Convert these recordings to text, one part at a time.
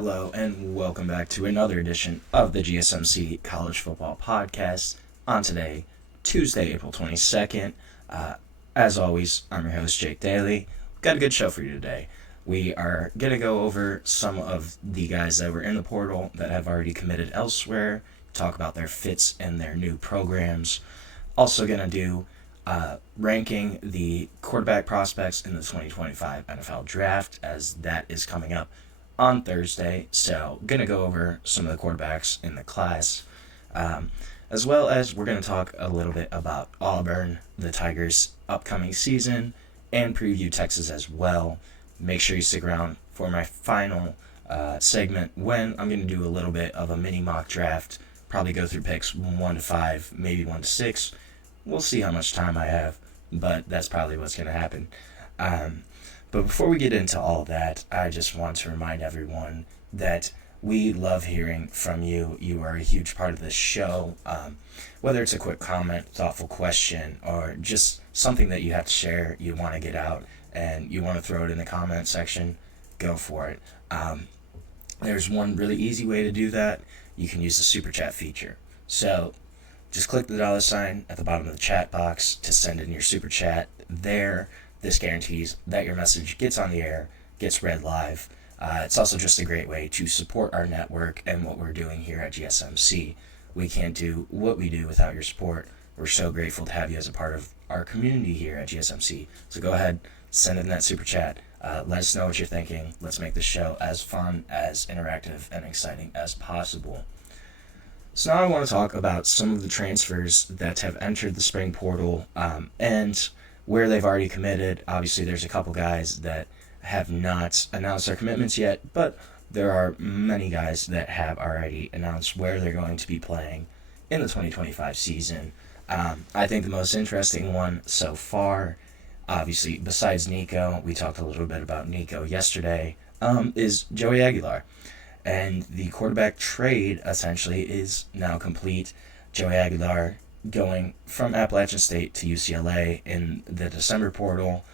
Hello and welcome back to another edition of the GSMC College Football Podcast on today, Tuesday, April 22nd. As always, I'm your host, Jake Daly. We've got a good show for you today. We are going to go over some of the guys that were in the portal that have already committed elsewhere, talk about their fits and their new programs. Also going to do ranking the quarterback prospects in the 2025 NFL Draft, as that is coming up on Thursday. So going to go over some of the quarterbacks in the class, as well as we're going to talk a little bit about Auburn, the Tigers' upcoming season, and preview Texas as well. Make sure you stick around for my final segment when I'm going to do a little bit of a mini mock draft, probably go through picks 1 to 5, maybe 1 to 6. We'll see how much time I have, but that's probably what's going to happen. But before we get into all that, I just want to remind everyone that we love hearing from you. You are a huge part of this show. Whether it's a quick comment, thoughtful question, or just something that you have to share, you want to get out, and you want to throw it in the comment section, go for it. There's one really easy way to do that. You can use the Super Chat feature. So just click the $ at the bottom of the chat box to send in your Super Chat there. This guarantees that your message gets on the air, gets read live. It's also just a great way to support our network and what we're doing here at GSMC. We can't do what we do without your support. We're so grateful to have you as a part of our community here at GSMC. So go ahead, send in that Super Chat. Let us know what you're thinking. Let's make this show as fun, as interactive, and exciting as possible. So now I want to talk about some of the transfers that have entered the spring portal and where they've already committed. Obviously, there's a couple guys that have not announced their commitments yet, but there are many guys that have already announced where they're going to be playing in the 2025 season. I think the most interesting one so far, obviously, besides Nico, we talked a little bit about Nico yesterday, is Joey Aguilar. And the quarterback trade, essentially, is now complete. Joey Aguilar going from Appalachian State to UCLA in the December portal.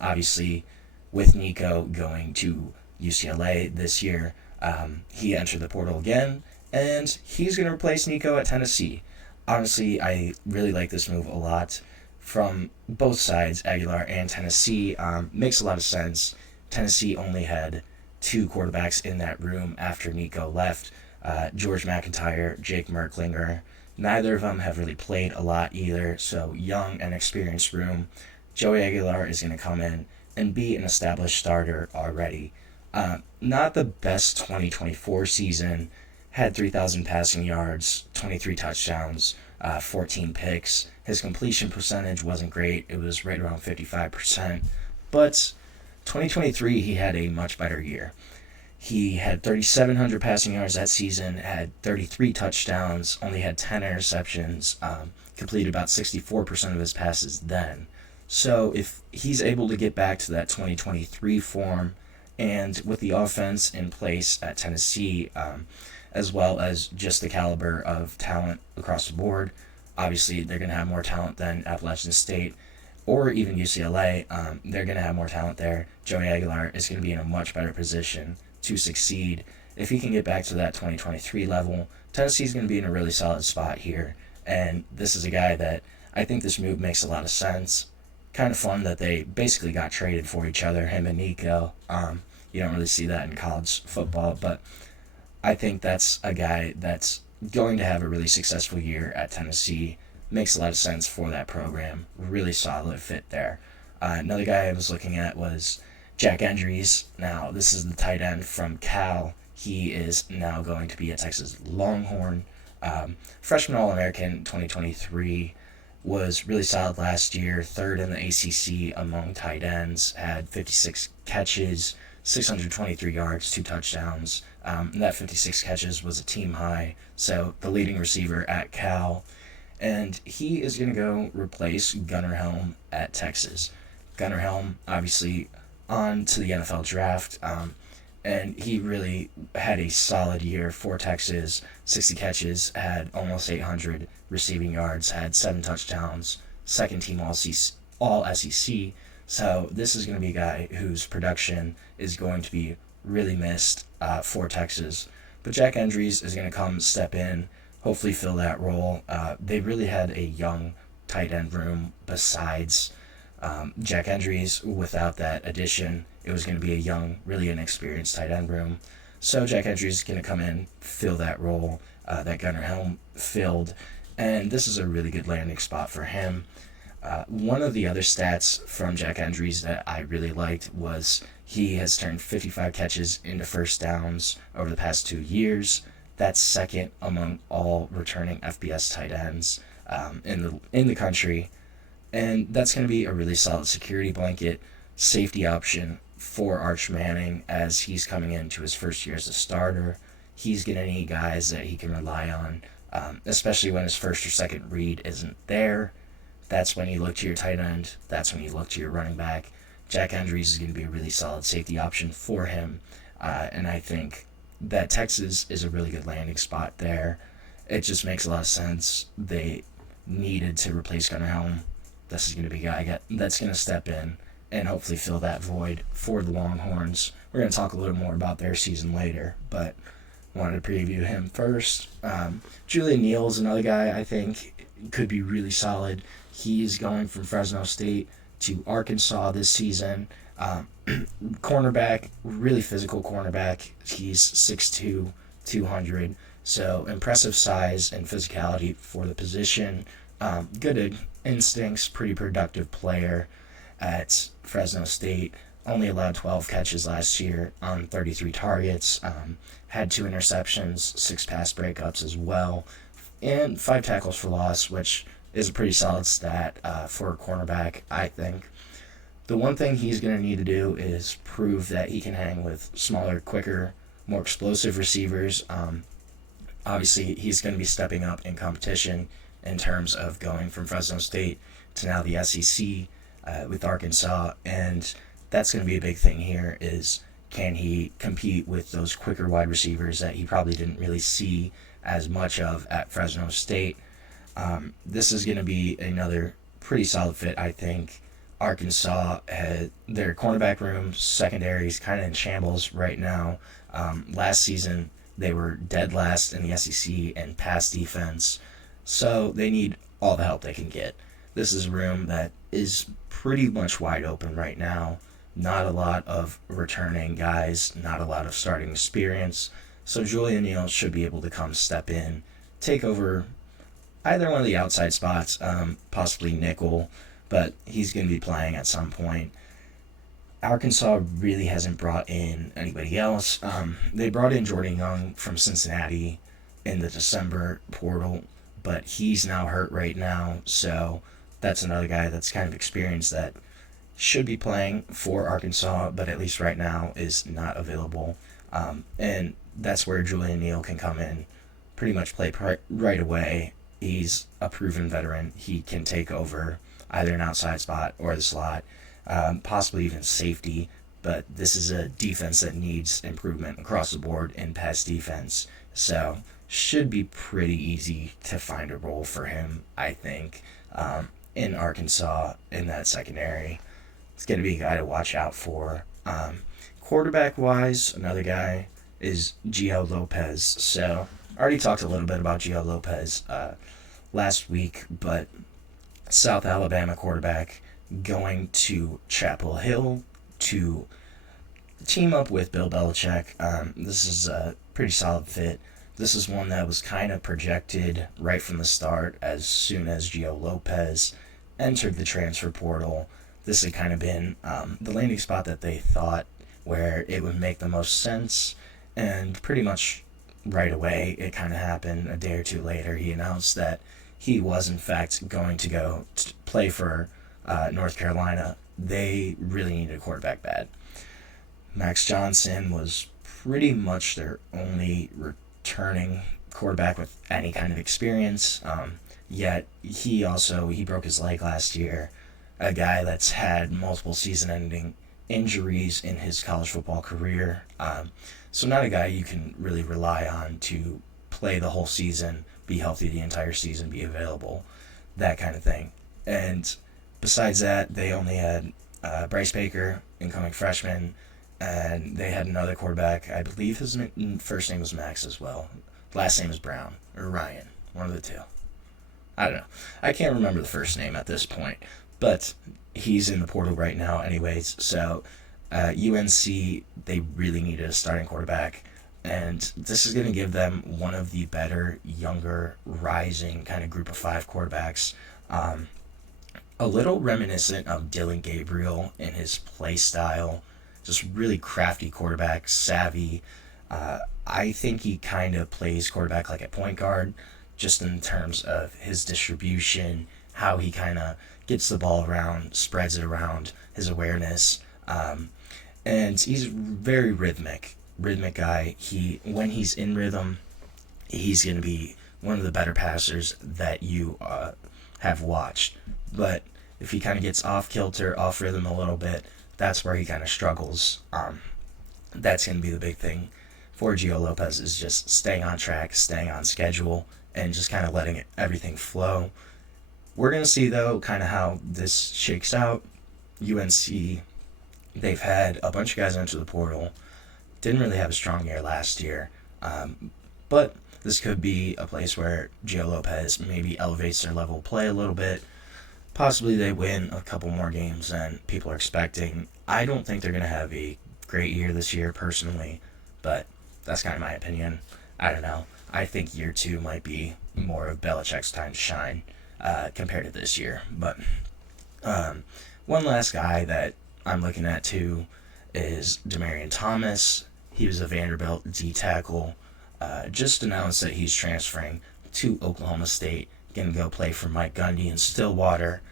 Obviously, with Nico going to UCLA this year, he entered the portal again, and he's going to replace Nico at Tennessee. Honestly, I really like this move a lot from both sides, Aguilar and Tennessee. Makes a lot of sense. Tennessee only had 2 quarterbacks in that room after Nico left, George McIntyre, Jake Merklinger. Neither of them have really played a lot either, so young and experienced room. Joey Aguilar is going to come in and be an established starter already. Not the best 2024 season, had 3,000 passing yards, 23 touchdowns, 14 picks. His completion percentage wasn't great. It was right around 55%. But 2023, he had a much better year. He had 3,700 passing yards that season, had 33 touchdowns, only had 10 interceptions, completed about 64% of his passes then. So if he's able to get back to that 2023 form, and with the offense in place at Tennessee, as well as just the caliber of talent across the board, obviously they're going to have more talent than Appalachian State or even UCLA. They're going to have more talent there. Joey Aguilar is going to be in a much better position to succeed. If he can get back to that 2023 level, Tennessee's going to be in a really solid spot here. And this is a guy that I think this move makes a lot of sense. Kind of fun that they basically got traded for each other, him and Nico. You don't really see that in college football, but I think that's a guy that's going to have a really successful year at Tennessee. Makes a lot of sense for that program. Really solid fit there. Another guy I was looking at was Jack Endries. Now, this is the tight end from Cal. He is now going to be a Texas Longhorn. Freshman All-American 2023, was really solid last year, 3rd in the ACC among tight ends, had 56 catches, 623 yards, 2 touchdowns. And that 56 catches was a team high, so the leading receiver at Cal. And he is going to go replace Gunnar Helm at Texas. Gunnar Helm, obviously, on to the NFL draft, and he really had a solid year for Texas. 60 catches, had almost 800 receiving yards, had 7 touchdowns, second team all SEC. So this is going to be a guy whose production is going to be really missed for Texas. But Jack Endries is going to come step in, hopefully fill that role. They really had a young tight end room besides Jack Endries. Without that addition, it was going to be a young, really inexperienced tight end room. So Jack Endries is going to come in, fill that role that Gunnar Helm filled, and this is a really good landing spot for him. One of the other stats from Jack Endries that I really liked was he has turned 55 catches into first downs over the past 2 years. That's second among all returning FBS tight ends in the country. And that's going to be a really solid security blanket, safety option for Arch Manning as he's coming into his first year as a starter. He's going to need guys that he can rely on, especially when his first or second read isn't there. That's when you look to your tight end. That's when you look to your running back. Jack Endries is going to be a really solid safety option for him. And I think that Texas is a really good landing spot there. It just makes a lot of sense. They needed to replace Gunnar Helm. This is going to be a guy that's going to step in and hopefully fill that void for the Longhorns. We're going to talk a little more about their season later, but wanted to preview him first. Julian Neal is another guy I think could be really solid. He's going from Fresno State to Arkansas this season. Cornerback, really physical cornerback. He's 6'2", 200. So impressive size and physicality for the position. Good instincts, pretty productive player at Fresno State. Only allowed 12 catches last year on 33 targets. Had 2 interceptions, 6 pass breakups as well, and 5 tackles for loss, which is a pretty solid stat for a cornerback, I think. The one thing he's going to need to do is prove that he can hang with smaller, quicker, more explosive receivers. Obviously, he's going to be stepping up in competition in terms of going from Fresno State to now the SEC with Arkansas, and that's going to be a big thing here is can he compete with those quicker wide receivers that he probably didn't really see as much of at Fresno State. This is going to be another pretty solid fit, I think. Arkansas had their cornerback room, secondaries kind of in shambles right now. Last season, they were dead last in the SEC in pass defense, so they need all the help they can get. This is a room that is pretty much wide open right now. Not a lot of returning guys, not a lot of starting experience. So Julian Neal should be able to come step in, take over either one of the outside spots, possibly nickel, but he's going to be playing at some point. Arkansas really hasn't brought in anybody else. They brought in Jordan Young from Cincinnati in the December portal, but he's now hurt right now, so that's another guy that's kind of experienced that should be playing for Arkansas, but at least right now is not available. And that's where Julian Neal can come in, pretty much play right away. He's a proven veteran. He can take over either an outside spot or the slot, possibly even safety. But this is a defense that needs improvement across the board in pass defense. So should be pretty easy to find a role for him, I think, in Arkansas in that secondary. It's going to be a guy to watch out for. Quarterback-wise, another guy is Gio Lopez. So I already talked a little bit about Gio Lopez last week, but South Alabama quarterback going to Chapel Hill to team up with Bill Belichick. This is a pretty solid fit. This is one that was kind of projected right from the start as soon as Gio Lopez entered the transfer portal. This had kind of been the landing spot that they thought where it would make the most sense, and pretty much right away it kind of happened. A day or two later, he announced that he was in fact going to go to play for North Carolina. They really needed a quarterback bad. Max Johnson was pretty much their only returning quarterback with any kind of experience, yet he broke his leg last year. A guy that's had multiple season-ending injuries in his college football career. So not a guy you can really rely on to play the whole season, be healthy the entire season, be available, that kind of thing. And besides that, they only had Bryce Baker, incoming freshman, and they had another quarterback. I believe his first name was Max as well. Last name is Brown or Ryan, one of the two. I don't know. I can't remember the first name at this point, but he's in the portal right now anyways. So UNC, they really needed a starting quarterback, and this is going to give them one of the better, younger, rising kind of group of 5 quarterbacks. A little reminiscent of Dylan Gabriel in his play style. Just really crafty quarterback, savvy. I think he kind of plays quarterback like a point guard, just in terms of his distribution, how he kind of gets the ball around, spreads it around, his awareness. And he's very rhythmic guy. When he's in rhythm, he's going to be one of the better passers that you have watched. But if he kind of gets off kilter, off rhythm a little bit, that's where he kind of struggles. That's going to be the big thing for Gio Lopez, is just staying on track, staying on schedule, and just kind of letting everything flow. We're going to see, though, kind of how this shakes out. UNC, they've had a bunch of guys enter the portal. Didn't really have a strong year last year. But this could be a place where Gio Lopez maybe elevates their level of play a little bit. Possibly they win a couple more games than people are expecting. I don't think they're going to have a great year this year, personally, but that's kind of my opinion. I don't know. I think year 2 might be more of Belichick's time to shine compared to this year. But one last guy that I'm looking at, too, is Damari Thomas. He was a Vanderbilt D-tackle. Just announced that he's transferring to Oklahoma State, going to go play for Mike Gundy in Stillwater.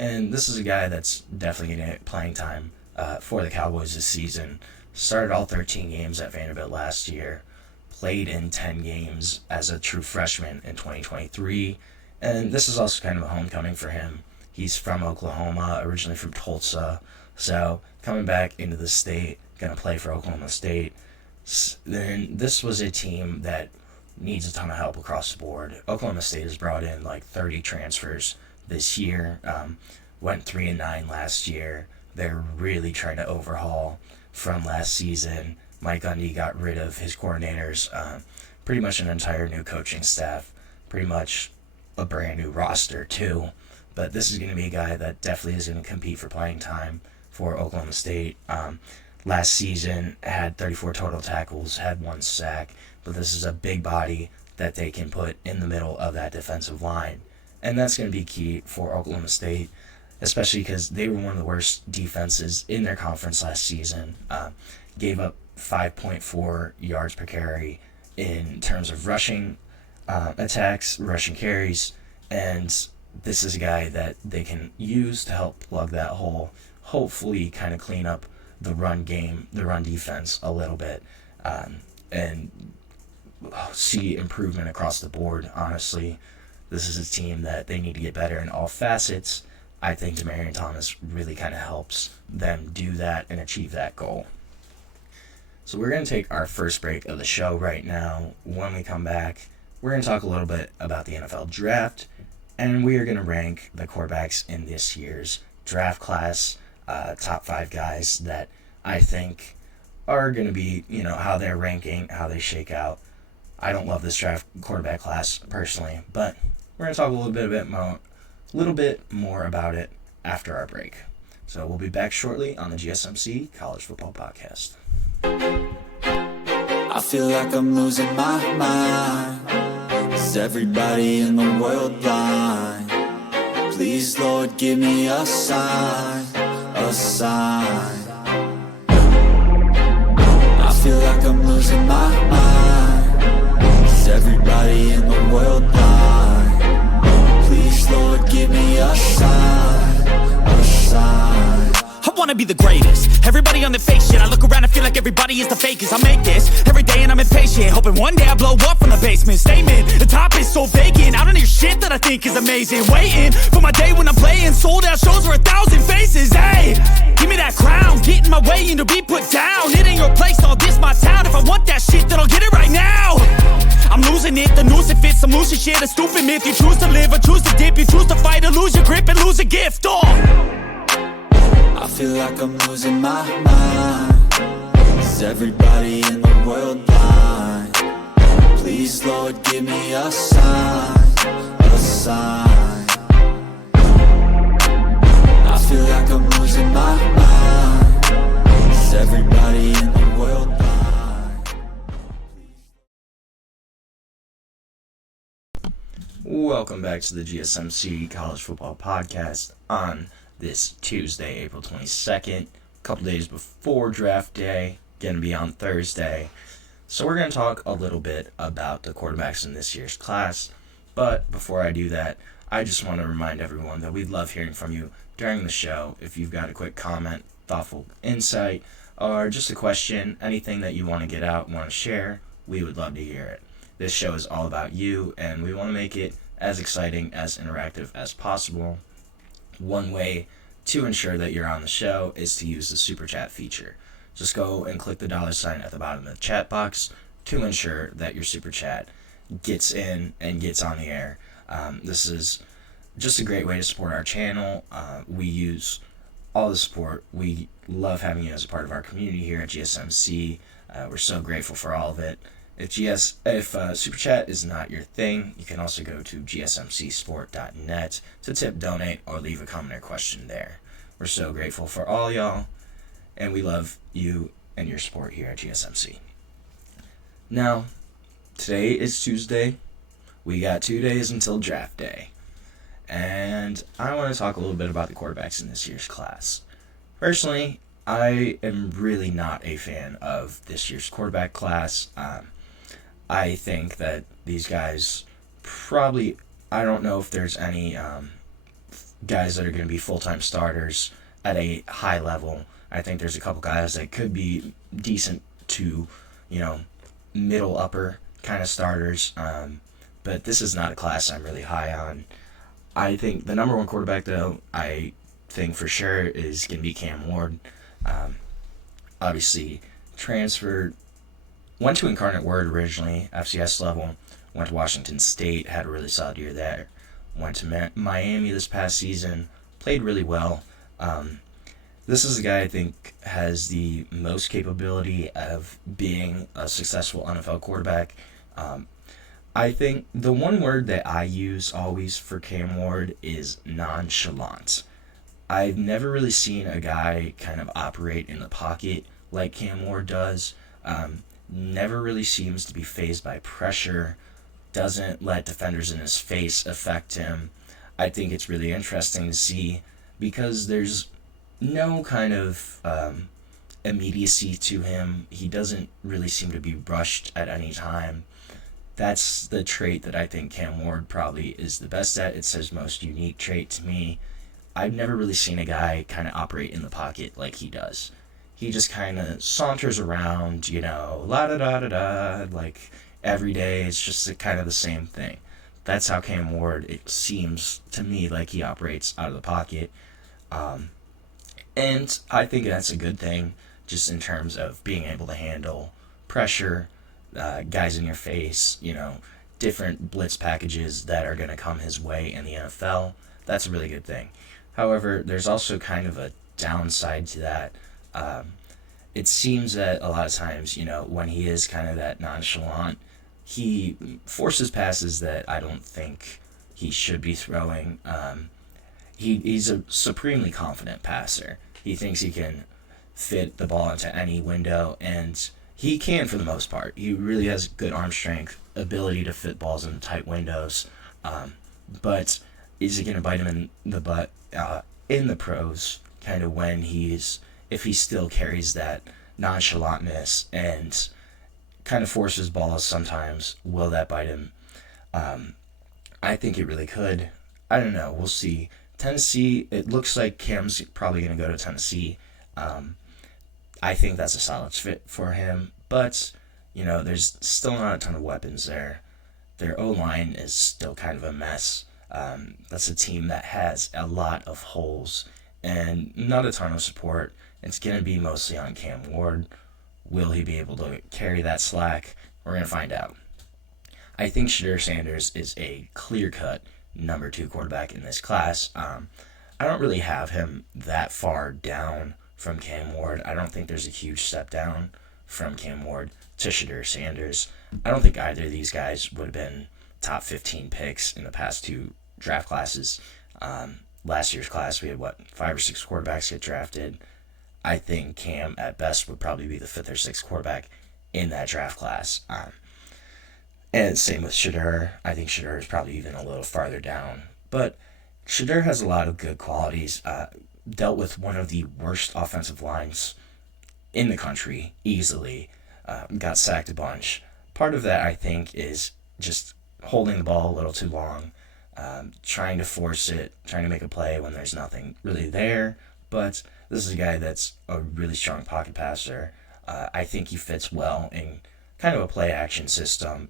And this is a guy that's definitely going to get playing time for the Cowboys this season. Started all 13 games at Vanderbilt last year. Played in 10 games as a true freshman in 2023. And this is also kind of a homecoming for him. He's from Oklahoma, originally from Tulsa. So coming back into the state, going to play for Oklahoma State. Then this was a team that needs a ton of help across the board. Oklahoma State has brought in like 30 transfers this year. Went 3-9 last year. They're really trying to overhaul from last season. Mike Gundy got rid of his coordinators, pretty much an entire new coaching staff, pretty much a brand new roster too. But this is going to be a guy that definitely is going to compete for playing time for Oklahoma State. Last season had 34 total tackles, had 1 sack, but this is a big body that they can put in the middle of that defensive line. And that's going to be key for Oklahoma State, especially because they were one of the worst defenses in their conference last season. Gave up 5.4 yards per carry in terms of rushing attacks, rushing carries, and this is a guy that they can use to help plug that hole, hopefully kind of clean up the run game, the run defense a little bit, and see improvement across the board. Honestly, this is a team that they need to get better in all facets. I think Damari Thomas really kind of helps them do that and achieve that goal. So we're going to take our first break of the show right now. When we come back, we're going to talk a little bit about the NFL draft, and we are going to rank the quarterbacks in this year's draft class, top 5 guys that I think are going to be, how they're ranking, how they shake out. I don't love this draft quarterback class personally, but we're going to talk a little bit more about it after our break. So we'll be back shortly on the GSMC College Football Podcast. I feel like I'm losing my mind. Is everybody in the world blind? Please, Lord, give me a sign, a sign. I feel like I'm losing my mind. Is everybody in the world blind? Please, Lord, give me a sign, a sign. I wanna be the greatest. Everybody on their fake shit. I look around and feel like everybody is the fakest. I make this every day and I'm impatient, hoping one day I blow up from the basement. Statement, the top is so vacant. I don't hear shit that I think is amazing. Waiting for my day when I'm playing sold out shows for 1,000 faces. Hey, give me that crown, get in my way and to be put down. It ain't your place, all this my town. If I want that shit, then I'll get it right now. I'm losing it, the noose it fits. I'm losing shit, a stupid myth. You choose to live or choose to dip. You choose to fight or lose your grip and lose a gift. I feel like I'm losing my mind. Is everybody in the world blind? Please, Lord, give me a sign, a sign. I feel like I'm losing my mind. Is everybody in the world blind? Welcome back to the GSMC College Football Podcast on this Tuesday, April 22nd, a couple days before draft day, going to be on Thursday. So we're going to talk a little bit about the quarterbacks in this year's class, but before I do that, I just want to remind everyone that we'd love hearing from you during the show. If you've got a quick comment, thoughtful insight, or just a question, anything that you want to get out, want to share, we would love to hear it. This show is all about you, and we want to make it as exciting, as interactive as possible. One way to ensure that you're on the show is to use the Super Chat feature. Just go and click the $sign at the bottom of the chat box to ensure that your Super Chat gets in and gets on the air. This is just a great way to support our channel. We use all the support. We love having you as a part of our community here at GSMC. We're so grateful for all of it. If Super Chat is not your thing, you can also go to GSMCsport.net to tip, donate, or leave a comment or question there. We're so grateful for all y'all, and we love you and your support here at GSMC. Now, today is Tuesday. We got 2 days until draft day, and I want to talk a little bit about the quarterbacks in this year's class. Personally, I am really not a fan of this year's quarterback class. I think that these guys probably, I don't know if there's any guys that are going to be full-time starters at a high level. I think there's a couple guys that could be decent to, middle upper kind of starters. But this is not a class I'm really high on. I think the number one quarterback, though, I think for sure is going to be Cam Ward. Obviously, transferred, went to Incarnate Word originally, FCS level, went to Washington State, had a really solid year there, went to Miami this past season, played really well. This is a guy I think has the most capability of being a successful NFL quarterback. I think the one word that I use always for Cam Ward is nonchalant. I've never really seen a guy kind of operate in the pocket like Cam Ward does. Never really seems to be fazed by pressure, doesn't let defenders in his face affect him. I think it's really interesting to see because there's no kind of immediacy to him. He doesn't really seem to be rushed at any time. That's the trait that I think Cam Ward probably is the best at. It's his most unique trait to me. I've never really seen a guy kind of operate in the pocket like he does. He just kind of saunters around, la-da-da-da-da, like every day. It's just kind of the same thing. That's how Cam Ward, it seems to me like he operates out of the pocket. And I think that's a good thing just in terms of being able to handle pressure, guys in your face, different blitz packages that are going to come his way in the NFL. That's a really good thing. However, there's also kind of a downside to that. It seems that a lot of times, when he is kind of that nonchalant, he forces passes that I don't think he should be throwing. He's a supremely confident passer. He thinks he can fit the ball into any window, and he can for the most part. He really has good arm strength, ability to fit balls in tight windows. But is it going to bite him in the butt in the pros, kind of if he still carries that nonchalantness and kind of forces balls sometimes, will that bite him? I think it really could. I don't know. We'll see. Tennessee, it looks like Cam's probably going to go to Tennessee. I think that's a solid fit for him. But, there's still not a ton of weapons there. Their O-line is still kind of a mess. That's a team that has a lot of holes and not a ton of support. It's going to be mostly on Cam Ward. Will he be able to carry that slack? We're going to find out. I think Shedeur Sanders is a clear-cut number 2 quarterback in this class. I don't really have him that far down from Cam Ward. I don't think there's a huge step down from Cam Ward to Shedeur Sanders. I don't think either of these guys would have been top 15 picks in the past two draft classes. Last year's class, we had, 5 or 6 quarterbacks get drafted. I think Cam, at best, would probably be the 5th or 6th quarterback in that draft class. And same with Shedeur. I think Shedeur is probably even a little farther down. But Shedeur has a lot of good qualities. Dealt with one of the worst offensive lines in the country, easily. Got sacked a bunch. Part of that, I think, is just holding the ball a little too long. Trying to force it, trying to make a play when there's nothing really there. But this is a guy that's a really strong pocket passer. I think he fits well in kind of a play-action system.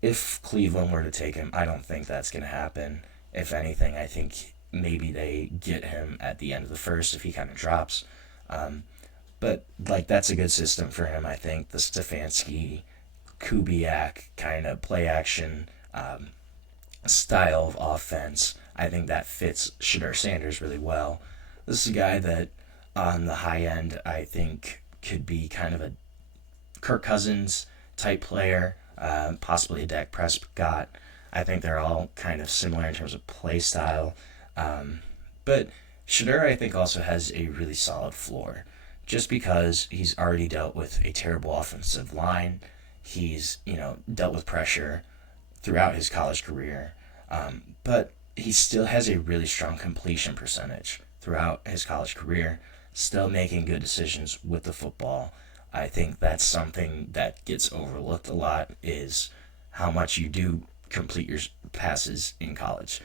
If Cleveland were to take him, I don't think that's going to happen. If anything, I think maybe they get him at the end of the first if he kind of drops. But that's a good system for him, I think. The Stefanski, Kubiak kind of play-action style of offense, I think that fits Shedeur Sanders really well. This is a guy that on the high end, I think could be kind of a Kirk Cousins type player, possibly a Dak Prescott. I think they're all kind of similar in terms of play style. But Shedeur, I think, also has a really solid floor just because he's already dealt with a terrible offensive line. He's, dealt with pressure throughout his college career. But he still has a really strong completion percentage throughout his college career, still making good decisions with the football. I think that's something that gets overlooked a lot, is how much you do complete your passes in college.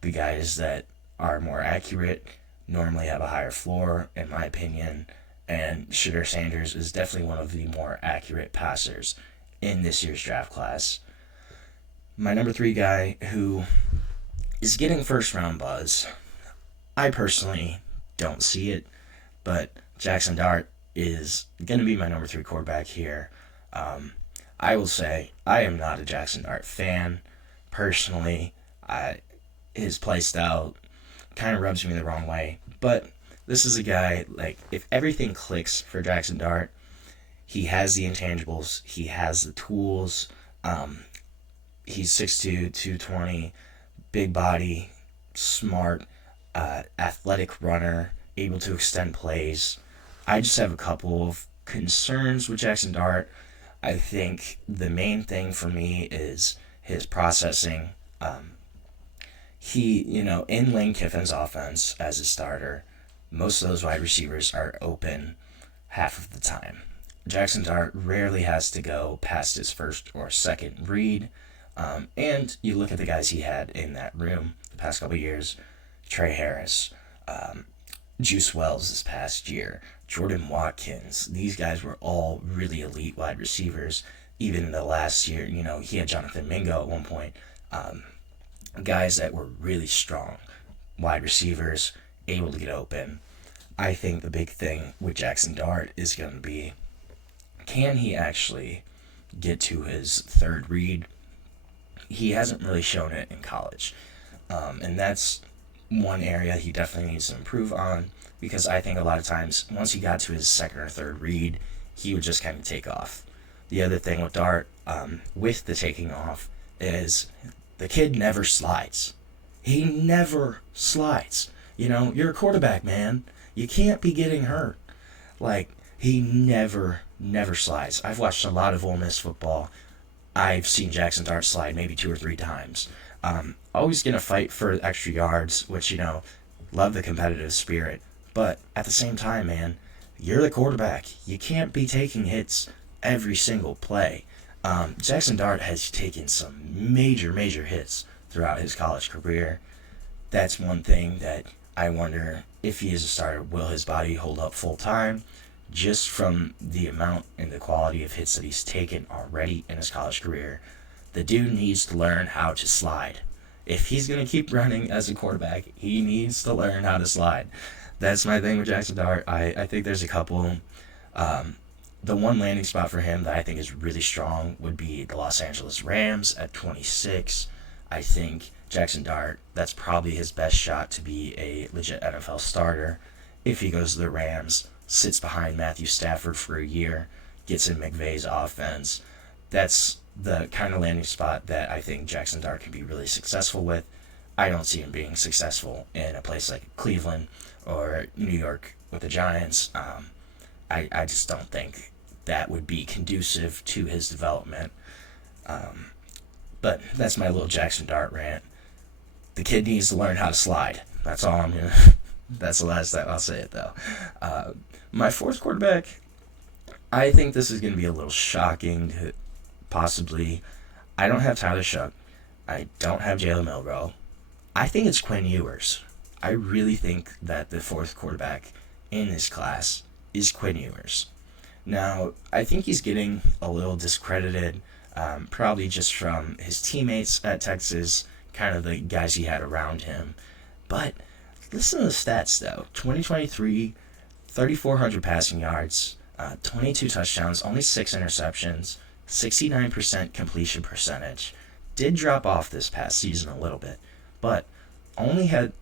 The guys that are more accurate normally have a higher floor, in my opinion, and Shedeur Sanders is definitely one of the more accurate passers in this year's draft class. My number 3 guy who is getting first round buzz, I personally don't see it, but Jaxson Dart is going to be my number 3 quarterback here. I will say I am not a Jaxson Dart fan. Personally, his play style kind of rubs me the wrong way, but this is a guy, if everything clicks for Jaxson Dart, he has the intangibles, he has the tools. He's 6'2", 220, big body, smart, athletic runner, able to extend plays. I just have a couple of concerns with Jaxson Dart. I think the main thing for me is his processing. He, in Lane Kiffin's offense as a starter, most of those wide receivers are open half of the time. Jaxson Dart rarely has to go past his first or second read. And you look at the guys he had in that room the past couple of years, Trey Harris, Juice Wells this past year, Jordan Watkins. These guys were all really elite wide receivers. Even in the last year, he had Jonathan Mingo at one point. Guys that were really strong wide receivers, able to get open. I think the big thing with Jaxson Dart is going to be, can he actually get to his third read? He hasn't really shown it in college. And that's one area he definitely needs to improve on, because I think a lot of times once he got to his second or third read, he would just kind of take off. The other thing with Dart, with the taking off, is the kid never slides. He never slides. You're a quarterback, man. You can't be getting hurt. He never slides. I've watched a lot of Ole Miss football. I've seen Jaxson Dart slide maybe 2 or 3 times. Always going to fight for extra yards, which, love the competitive spirit. But at the same time, man, you're the quarterback. You can't be taking hits every single play. Jaxson Dart has taken some major hits throughout his college career. That's one thing that I wonder, if he is a starter, will his body hold up full time? Just from the amount and the quality of hits that he's taken already in his college career, the dude needs to learn how to slide. If he's going to keep running as a quarterback, he needs to learn how to slide. That's my thing with Jaxson Dart. I think there's a couple. The one landing spot for him that I think is really strong would be the Los Angeles Rams at 26. I think Jaxson Dart, that's probably his best shot to be a legit NFL starter. if he goes to the Rams, sits behind Matthew Stafford for a year, gets in McVay's offense. That's the kind of landing spot that I think Jaxson Dart can be really successful with. I don't see him being successful in a place like Cleveland or New York with the Giants. I just don't think that would be conducive to his development. But that's my little Jaxson Dart rant. The kid needs to learn how to slide. That's all I'm going to... That's the last time I'll say it, though. My fourth quarterback, I think this is going to be a little shocking, possibly. I don't have Tyler Shough. I don't have Jalen Milroe. I think it's Quinn Ewers. I really think that the fourth quarterback in this class is Quinn Ewers. Now, I think he's getting a little discredited, probably just from his teammates at Texas, kind of the guys he had around him. But listen to the stats, though. 2023, 3,400 passing yards, 22 touchdowns, only 6 interceptions, 69% completion percentage. Did drop off this past season a little bit, but only had...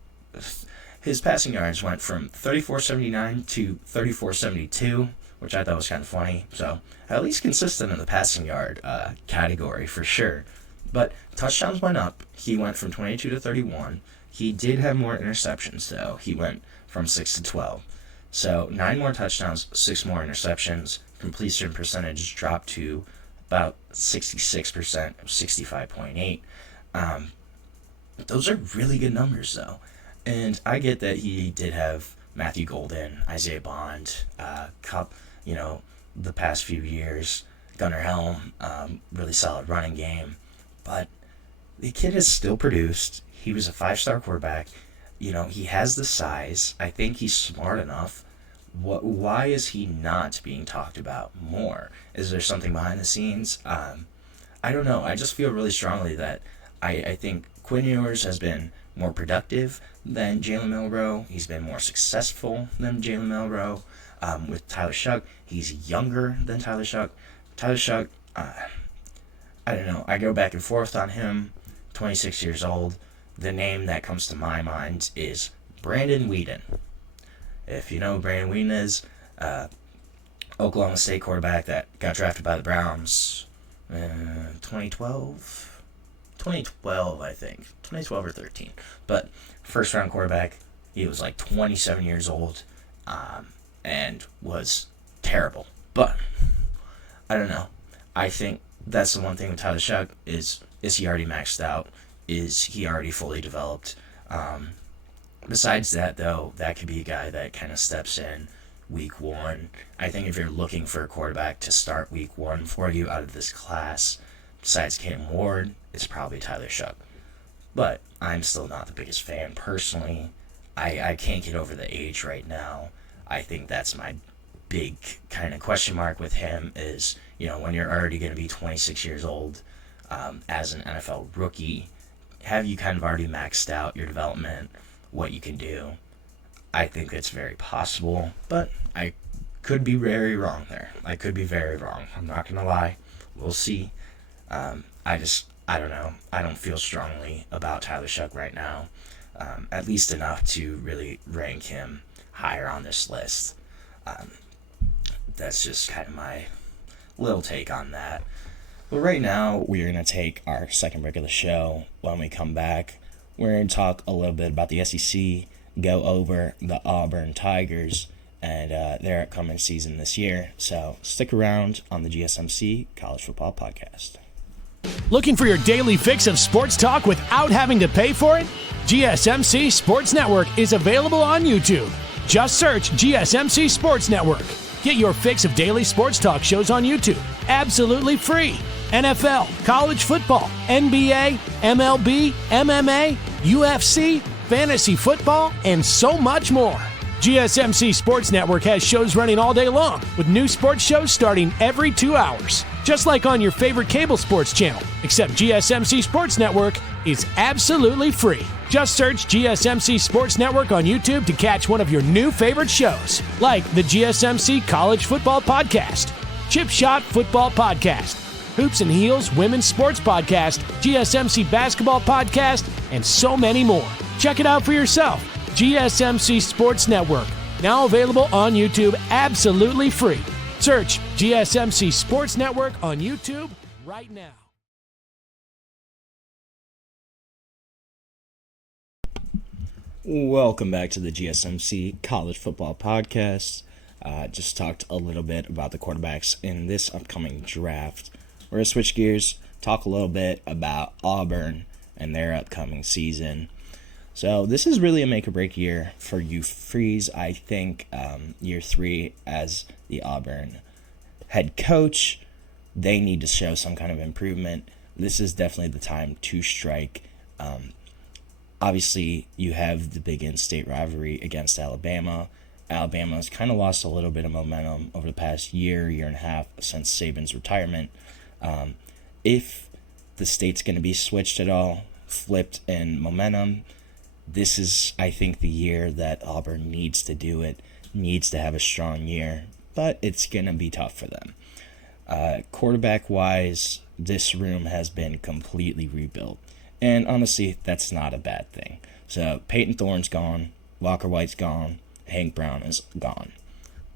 His passing yards went from 3,479 to 3,472, which I thought was kind of funny. So at least consistent in the passing yard category for sure. But touchdowns went up. He went from 22 to 31. He did have more interceptions, though. He went from 6 to 12. So 9 more touchdowns, 6 more interceptions. Completion percentage dropped to about 66%, 65.8. Those are really good numbers, though. And I get that he did have Matthew Golden, Isaiah Bond, Cobb, the past few years, Gunnar Helm, really solid running game. But the kid has still produced. He was a 5-star quarterback. He has the size. I think he's smart enough. Why is he not being talked about more? Is there something behind the scenes? I don't know. I just feel really strongly that I think Quinn Ewers has been more productive than Jalen Milroe. He's been more successful than Jalen Milroe. With Tyler Shough, he's younger than Tyler Shough. Tyler Shough, I don't know. I go back and forth on him. 26 years old. The name that comes to my mind is Brandon Weeden. If you know who Brandon Weeden is, Oklahoma State quarterback that got drafted by the Browns 2012, I think. 2012 or 13. But first round quarterback, he was like 27 years old and was terrible. But I don't know. I think that's the one thing with Tyler Shough is he already maxed out? Is he already fully developed? Besides that, though, that could be a guy that kind of steps in week 1. I think if you're looking for a quarterback to start week 1 for you out of this class, besides Cam Ward, it's probably Tyler Shough. But I'm still not the biggest fan personally. I can't get over the age right now. I think that's my big kind of question mark with him is, when you're already going to be 26 years old as an NFL rookie, have you kind of already maxed out your development, what you can do? I think it's very possible, but I could be very wrong there. I could be very wrong. I'm not going to lie. We'll see. I don't know. I don't feel strongly about Tyler Shough right now, at least enough to really rank him higher on this list. That's just kind of my little take on that. But right now, we're going to take our second break of the show. When we come back, we're going to talk a little bit about the SEC, go over the Auburn Tigers and their upcoming season this year. So stick around on the GSMC College Football Podcast. Looking for your daily fix of sports talk without having to pay for it? GSMC Sports Network is available on YouTube. Just search GSMC Sports Network. Get your fix of daily sports talk shows on YouTube, absolutely free. NFL, college football, NBA, MLB, MMA, UFC, fantasy football, and so much more. GSMC Sports Network has shows running all day long, with new sports shows starting every 2 hours. Just like on your favorite cable sports channel, except GSMC Sports Network is absolutely free. Just search GSMC Sports Network on YouTube to catch one of your new favorite shows, like the GSMC College Football Podcast, Chip Shot Football Podcast, Hoops and Heels Women's Sports Podcast, GSMC Basketball Podcast, and so many more. Check it out for yourself. GSMC Sports Network, Now available on YouTube absolutely free. Search GSMC Sports Network on YouTube right now. Welcome back to the GSMC College Football Podcast. Just talked a little bit about the quarterbacks in this upcoming draft. We're going to switch gears, talk a little bit about Auburn and their upcoming season. So this is really a make-or-break year for Hugh Freeze. I think year 3 as the Auburn head coach, they need to show some kind of improvement. This is definitely the time to strike. Obviously, you have the big in-state rivalry against Alabama. Alabama's kind of lost a little bit of momentum over the past year and a half since Saban's retirement. If the state's going to be switched at all, flipped in momentum, this is, I think, the year that Auburn needs to do it, needs to have a strong year, but it's going to be tough for them. Quarterback-wise, this room has been completely rebuilt. And honestly, that's not a bad thing. So Peyton Thorne's gone, Walker White's gone, Hank Brown is gone.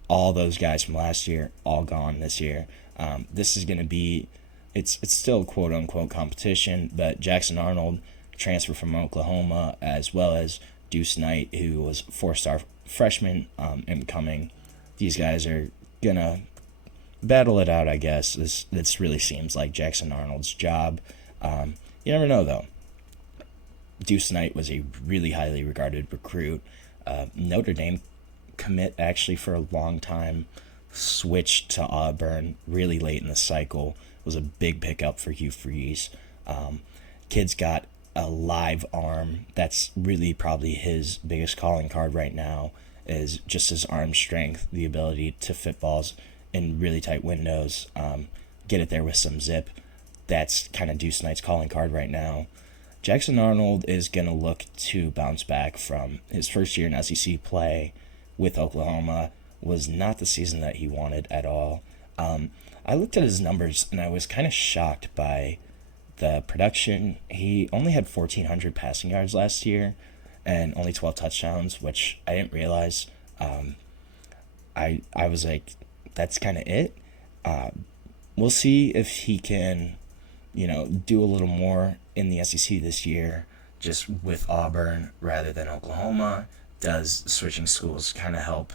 All those guys from last year, all gone this year. This is going to be, it's still quote-unquote competition, but Jackson Arnold, transfer from Oklahoma, as well as Deuce Knight, who was a 4-star freshman incoming. These guys are going to battle it out, I guess. This really seems like Jackson Arnold's job. You never know, though. Deuce Knight was a really highly regarded recruit. Notre Dame commit, actually, for a long time. Switched to Auburn really late in the cycle. Was a big pickup for Hugh Freeze. Kid's got a live arm. That's really probably his biggest calling card right now, is just his arm strength, the ability to fit balls in really tight windows, get it there with some zip. That's kind of Deuce Knight's calling card right now. Jackson Arnold is going to look to bounce back from his first year in SEC play with Oklahoma. Was not the season that he wanted at all. I looked at his numbers, and I was kind of shocked by the production. He only had 1,400 passing yards last year and only 12 touchdowns, which I didn't realize. I was like, that's kind of it. We'll see if he can, do a little more in the SEC this year, just with Auburn rather than Oklahoma. Does switching schools kind of help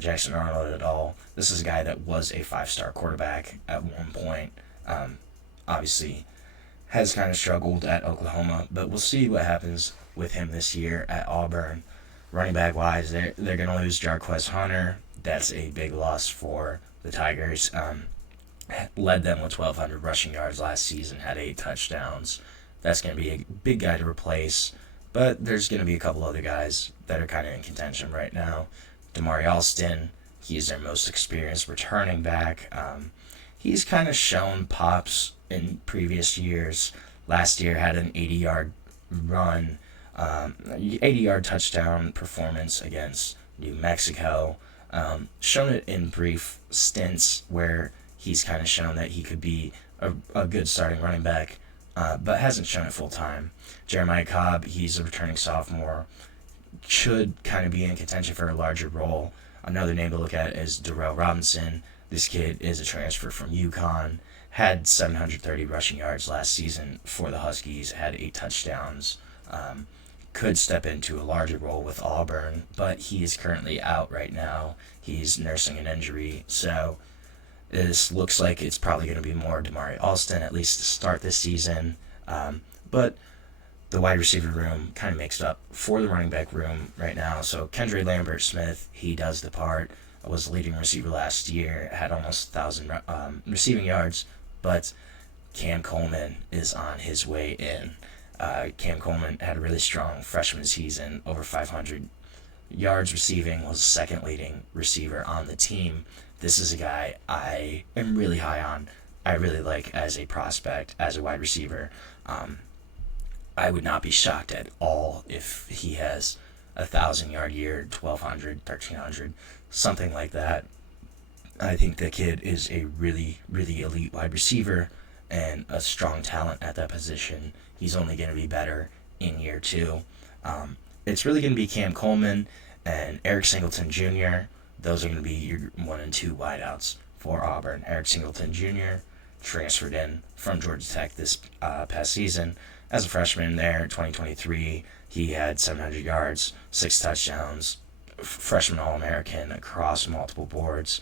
Jackson Arnold at all? This is a guy that was a 5-star quarterback at one point. Obviously, has kind of struggled at Oklahoma, but we'll see what happens with him this year at Auburn. Running back wise, they're going to lose Jarquez Hunter. That's a big loss for the Tigers. Led them with 1,200 rushing yards last season, had 8 touchdowns. That's going to be a big guy to replace, but there's going to be a couple other guys that are kind of in contention right now. Damari Alston, he's their most experienced returning back. He's kind of shown pops in previous years. Last year had an 80-yard run, 80-yard touchdown performance against New Mexico. Shown it in brief stints where he's kind of shown that he could be a good starting running back, but hasn't shown it full time. Jeremiah Cobb, he's a returning sophomore, should kind of be in contention for a larger role. Another name to look at is Durrell Robinson. This kid is a transfer from UConn, had 730 rushing yards last season for the Huskies, had 8 touchdowns. Could step into a larger role with Auburn, but he is currently out right now. He's nursing an injury, so this looks like it's probably going to be more Damari Alston, at least to start this season. But the wide receiver room kind of mixed up for the running back room right now. So Kendra Lambert-Smith, he does the part, was the leading receiver last year, had almost 1,000 receiving yards, but Cam Coleman is on his way in. Cam Coleman had a really strong freshman season, over 500 yards receiving, was the second leading receiver on the team. This is a guy I am really high on. I really like as a prospect, as a wide receiver. I would not be shocked at all if he has a 1,000-yard year, 1,200, 1,300, something like that. I think the kid is a really, really elite wide receiver and a strong talent at that position. He's only going to be better in year 2. It's really going to be Cam Coleman and Eric Singleton Jr. Those are going to be your 1 and 2 wideouts for Auburn. Eric Singleton Jr. transferred in from Georgia Tech this past season as a freshman there, 2023. He had 700 yards, 6 touchdowns, freshman All-American across multiple boards.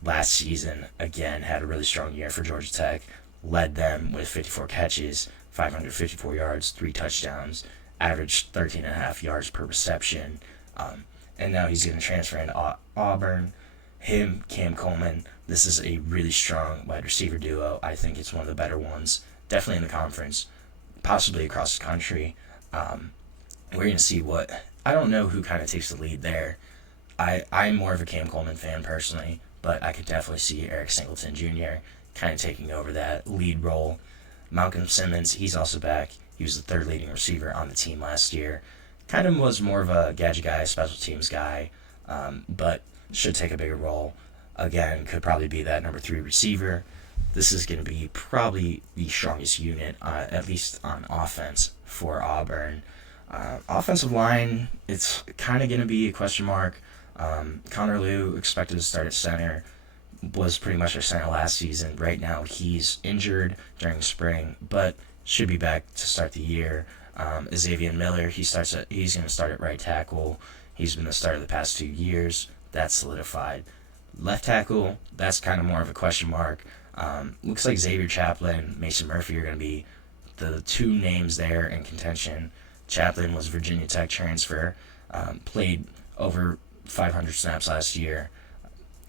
Last season, again, had a really strong year for Georgia Tech, led them with 54 catches, 554 yards, 3 touchdowns, averaged 13.5 yards per reception. And now he's going to transfer into Auburn. Him, Cam Coleman, this is a really strong wide receiver duo. I think it's one of the better ones, definitely in the conference, possibly across the country. We're going to see I don't know who kind of takes the lead there. I'm more of a Cam Coleman fan personally, but I could definitely see Eric Singleton Jr. kind of taking over that lead role. Malcolm Simmons, he's also back. He was the third leading receiver on the team last year. Kind of was more of a gadget guy, special teams guy, but should take a bigger role. Again, could probably be that number 3 receiver. This is going to be probably the strongest unit, at least on offense, for Auburn. Offensive line, it's kind of going to be a question mark. Connor Liu, expected to start at center, was pretty much our center last season. Right now, he's injured during spring, but should be back to start the year. Xavier Miller, he's going to start at right tackle. He's been the starter the past 2 years. That's solidified. Left tackle, that's kind of more of a question mark. Looks like Xavier Chaplin, Mason Murphy are going to be the 2 names there in contention. Chaplin was Virginia Tech transfer, played over 500 snaps last year,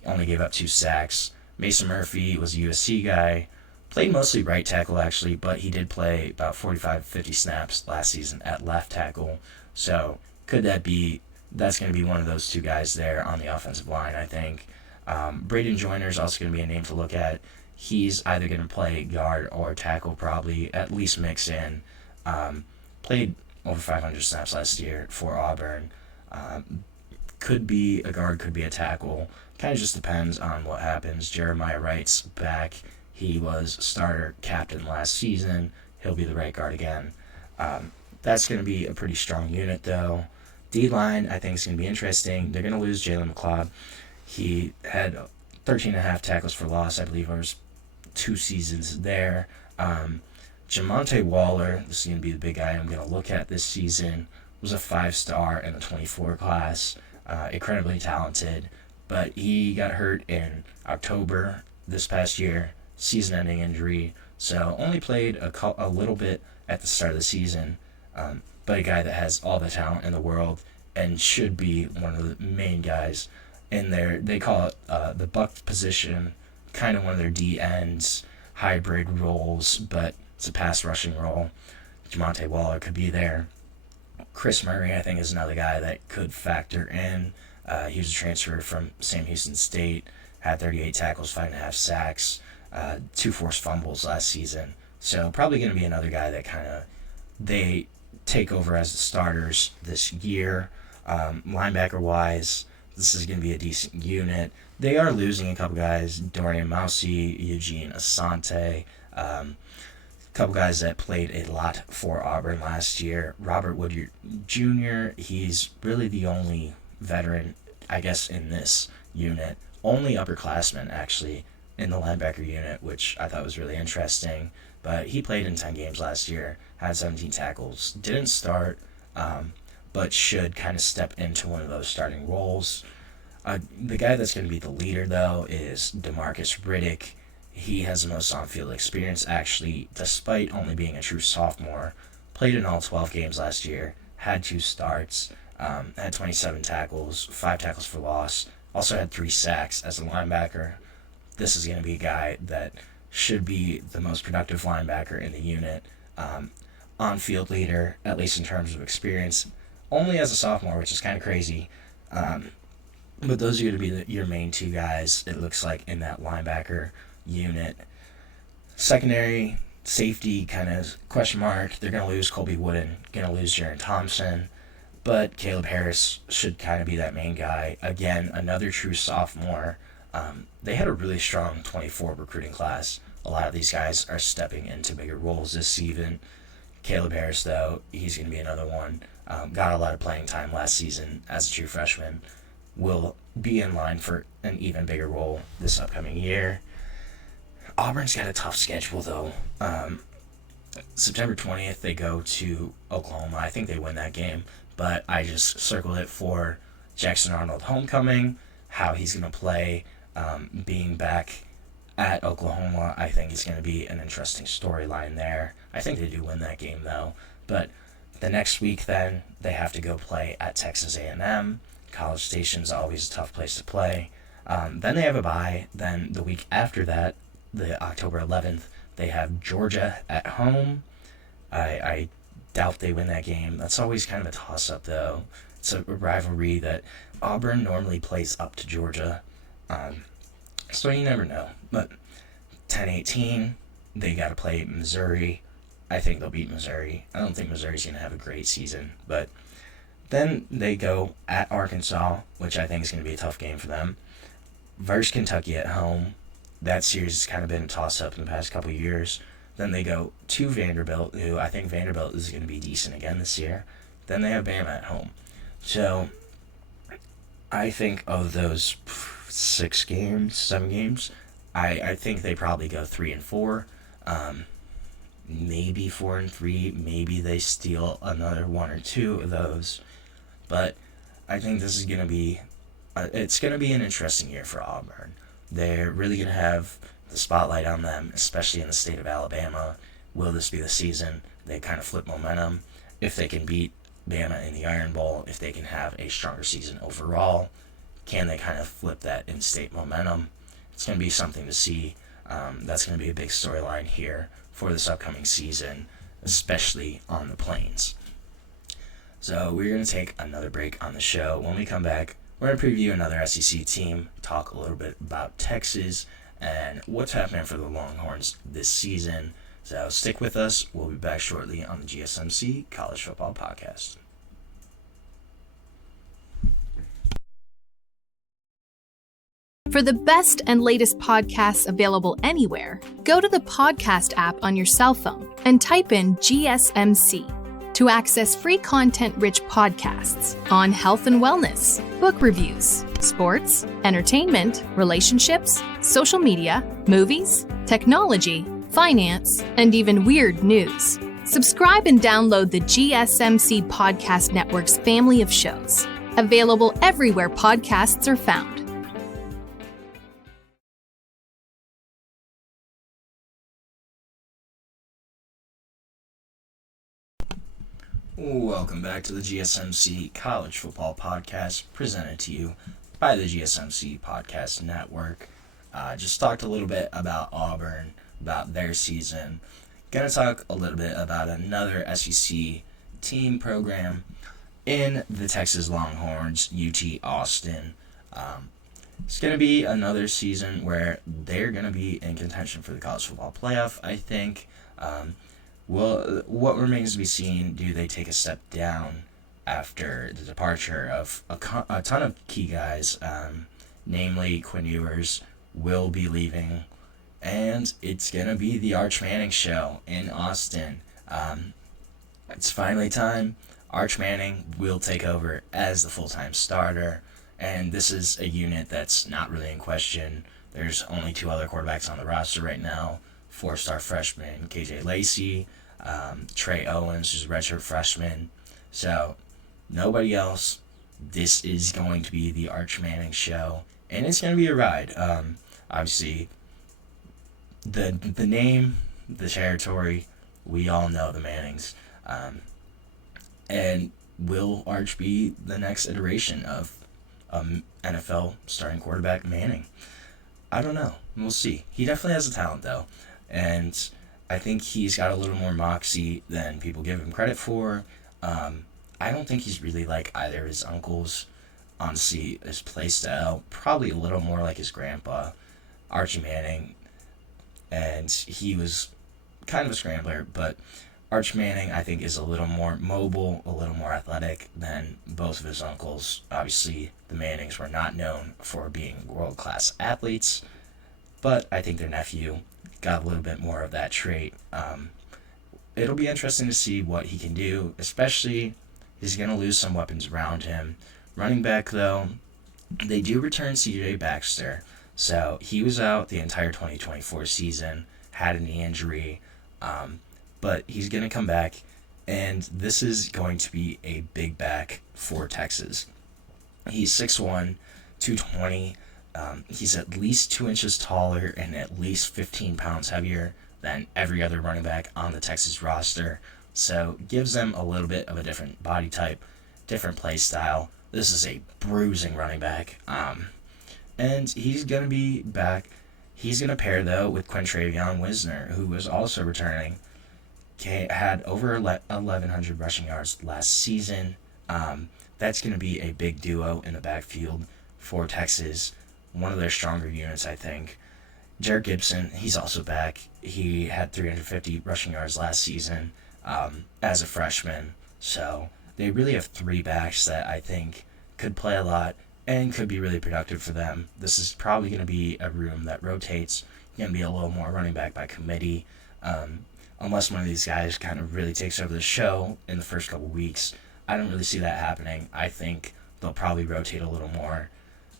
only gave up 2 sacks. Mason Murphy was a USC guy, played mostly right tackle actually, but he did play about 45-50 snaps last season at left tackle. So that's going to be one of those 2 guys there on the offensive line, I think. Braden Joyner is also going to be a name to look at. He's either going to play guard or tackle, probably, at least mix in. Played over 500 snaps last year for Auburn. Could be a guard, could be a tackle. Kind of just depends on what happens. Jeremiah Wright's back. He was starter captain last season. He'll be the right guard again. That's going to be a pretty strong unit, though. D-line, I think, is going to be interesting. They're going to lose Jalen McLeod. He had 13.5 tackles for loss, I believe, over 2 seasons there. Jamonte Waller, this is going to be the big guy I'm going to look at this season, was a 5-star in the 24 class. Incredibly talented, but he got hurt in October this past year, season-ending injury, so only played a little bit at the start of the season, but a guy that has all the talent in the world and should be one of the main guys in there. They call it the buck position, kind of one of their D-ends, hybrid roles, but it's a pass rushing role. Jamonte Waller could be there. Chris Murray, I think, is another guy that could factor in. He was a transfer from Sam Houston State, had 38 tackles, 5.5 sacks, 2 forced fumbles last season. So probably going to be another guy that they take over as the starters this year. Linebacker-wise, this is going to be a decent unit. They are losing a couple guys, Dorian Mousey, Eugene Asante, a couple guys that played a lot for Auburn last year. Robert Woodyard Jr., he's really the only veteran, I guess, in this unit. Only upperclassman, actually, in the linebacker unit, which I thought was really interesting. But he played in 10 games last year, had 17 tackles, didn't start, but should kind of step into one of those starting roles. The guy that's going to be the leader, though, is DeMarcus Riddick. He has the most on-field experience, actually, despite only being a true sophomore. Played in all 12 games last year, had 2 starts, had 27 tackles, 5 tackles for loss, also had 3 sacks as a linebacker. This is going to be a guy that should be the most productive linebacker in the unit. On-field leader, at least in terms of experience, only as a sophomore, which is kind of crazy. But those are going to be your main 2 guys, it looks like, in that linebacker unit. Secondary, safety, kind of question mark. They're going to lose Colby Wooden, going to lose Jaron Thompson, but Caleb Harris should kind of be that main guy. Again, another true sophomore. They had a really strong 24 recruiting class. A lot of these guys are stepping into bigger roles this season. Caleb Harris, though, he's going to be another one. got a lot of playing time last season as a true freshman, will be in line for an even bigger role this upcoming year. Auburn's got a tough schedule, though. September 20th, they go to Oklahoma. I think they win that game, but I just circled it for Jackson Arnold homecoming, how he's going to play, being back at Oklahoma. I think is going to be an interesting storyline there. I think they do win that game, though. But the next week, then, they have to go play at Texas A&M. College Station's always a tough place to play. Then they have a bye. Then the week after that, the October 11th, they have Georgia at home. I doubt they win that game. That's always kind of a toss-up, though. It's a rivalry that Auburn normally plays up to Georgia. So you never know. But 10-18, they got to play Missouri. I think they'll beat Missouri. I don't think Missouri's going to have a great season. But then they go at Arkansas, which I think is going to be a tough game for them. Versus Kentucky at home. That series has kind of been a toss-up in the past couple of years. Then they go to Vanderbilt, who I think Vanderbilt is going to be decent again this year. Then they have Bama at home. So I think of those 7 games, I think they probably go 3-4, maybe 4-3, maybe they steal another 1 or 2 of those. But I think this is going to be, it's going to be an interesting year for Auburn. They're really going to have the spotlight on them, especially in the state of Alabama. Will this be the season they kind of flip momentum? If they can beat Bama in the Iron Bowl, if they can have a stronger season overall, can they kind of flip that in-state momentum? It's going to be something to see. That's going to be a big storyline here for this upcoming season, especially on the Plains. So we're going to take another break on the show. When we come back, we're going to preview another SEC team, talk a little bit about Texas, and what's happening for the Longhorns this season. So stick with us. We'll be back shortly on the GSMC College Football Podcast. For the best and latest podcasts available anywhere, go to the podcast app on your cell phone and type in GSMC to access free content-rich podcasts on health and wellness, book reviews, sports, entertainment, relationships, social media, movies, technology, finance, and even weird news. Subscribe and download the GSMC Podcast Network's family of shows, available everywhere podcasts are found. Welcome back to the GSMC College Football Podcast, presented to you by the GSMC Podcast Network. Just talked a little bit about Auburn, about their season. Gonna talk a little bit about another SEC team program in the Texas Longhorns, UT Austin. It's gonna be another season where they're gonna be in contention for the college football playoff, I think. Well, what remains to be seen, do they take a step down after the departure of a ton of key guys, namely Quinn Ewers will be leaving, and it's going to be the Arch Manning show in Austin. It's finally time. Arch Manning will take over as the full-time starter, and this is a unit that's not really in question. There's only 2 other quarterbacks on the roster right now. 4-star freshman KJ Lacey, Trey Owens, who's a redshirt freshman. So, nobody else. This is going to be the Arch Manning show, and it's going to be a ride. Obviously, the name, the territory, we all know the Mannings. And will Arch be the next iteration of NFL starting quarterback Manning? I don't know. We'll see. He definitely has the talent, though. And I think he's got a little more moxie than people give him credit for. I don't think he's really like either of his uncles. Honestly, his play style, probably a little more like his grandpa, Archie Manning. And he was kind of a scrambler, but Arch Manning, I think, is a little more mobile, a little more athletic than both of his uncles. Obviously, the Mannings were not known for being world-class athletes, but I think their nephew got a little bit more of that trait. It'll be interesting to see what he can do, especially He's going to lose some weapons around him. Running back, though, they do return C.J. Baxter. So he was out the entire 2024 season, had a knee injury, but he's going to come back, and this is going to be a big back for Texas. He's 6'1", 220. He's at least 2 inches taller and at least 15 pounds heavier than every other running back on the Texas roster. So gives them a little bit of a different body type, different play style. This is a bruising running back. And he's going to be back. He's going to pair, though, with Quintravion Wisner, who was also returning. Had over 1,100 rushing yards last season. That's going to be a big duo in the backfield for Texas. One of their stronger units, I think. Jared Gibson, he's also back. He had 350 rushing yards last season as a freshman. So they really have 3 backs that I think could play a lot and could be really productive for them. This is probably going to be a room that rotates. Going to be a little more running back by committee. Unless one of these guys kind of really takes over the show in the first couple weeks. I don't really see that happening. I think they'll probably rotate a little more.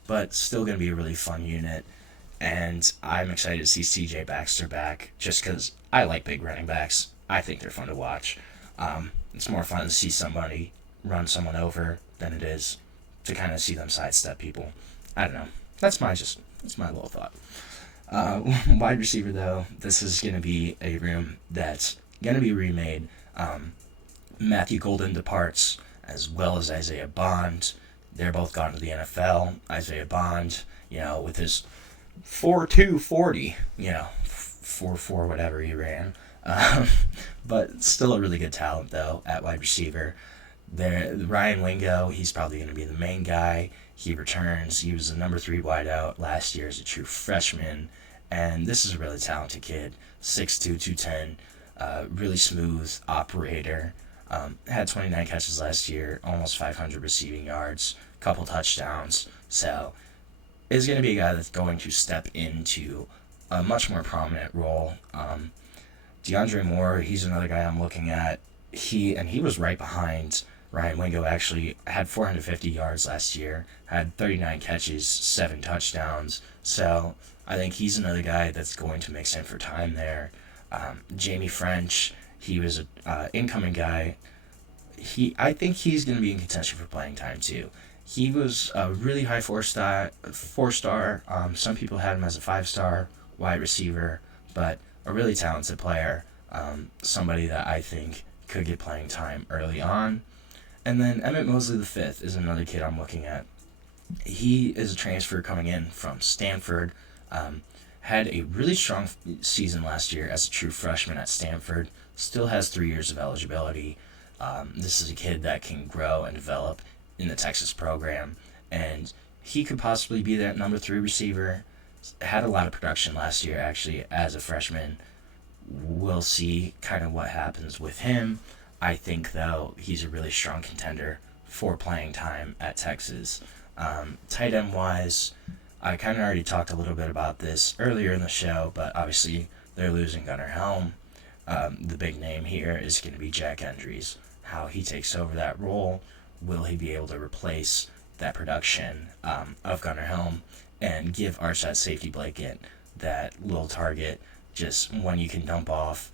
But still going to be a really fun unit. And I'm excited to see C.J. Baxter back just because I like big running backs. I think they're fun to watch. It's more fun to see somebody run someone over than it is to kind of see them sidestep people. I don't know. That's my little thought. Wide receiver, though, this is going to be a room that's going to be remade. Matthew Golden departs, as well as Isaiah Bond. They're both gone to the NFL. Isaiah Bond, with his 4.2 40, 4.4 whatever he ran. But still a really good talent, though, at wide receiver. Ryan Wingo, he's probably going to be the main guy. He returns. He was the number 3 wideout last year as a true freshman. And this is a really talented kid. 6'2", 210, really smooth operator. Had 29 catches last year, almost 500 receiving yards, couple touchdowns. So is going to be a guy that's going to step into a much more prominent role. DeAndre Moore, he's another guy I'm looking at. He was right behind Ryan Wingo, actually. Had 450 yards last year, had 39 catches, 7 touchdowns. So I think he's another guy that's going to mix in for time there. Jamie French, he was an incoming guy. I think he's going to be in contention for playing time too. He was a really high 4-star. Some people had him as a 5-star wide receiver, but a really talented player. Somebody that I think could get playing time early on. And then Emmett Mosley V is another kid I'm looking at. He is a transfer coming in from Stanford. Had a really strong season last year as a true freshman at Stanford. Still has 3 years of eligibility. This is a kid that can grow and develop in the Texas program, and he could possibly be that number 3 receiver. Had a lot of production last year, actually, as a freshman. We'll see kind of what happens with him. I think, though, he's a really strong contender for playing time at Texas. Tight end-wise, I kind of already talked a little bit about this earlier in the show, but obviously they're losing Gunnar Helm. The big name here is going to be Jack Endries. How he takes over that role, will he be able to replace that production of Gunnar Helm and give Archside safety blanket that little target just when you can dump off?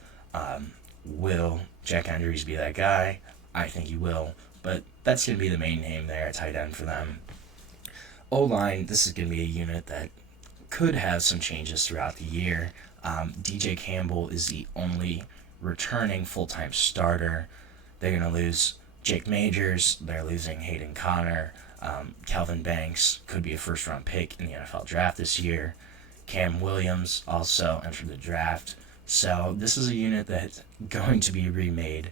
Will Jack Endries be that guy? I think he will, but that's going to be the main name there at tight end for them. O-line, this is going to be a unit that could have some changes throughout the year. DJ Campbell is the only returning full-time starter. They're going to lose Jake Majors. They're losing Hayden Connor. Calvin Banks could be a first-round pick in the NFL draft this year. Cam Williams also entered the draft. So this is a unit that's going to be remade.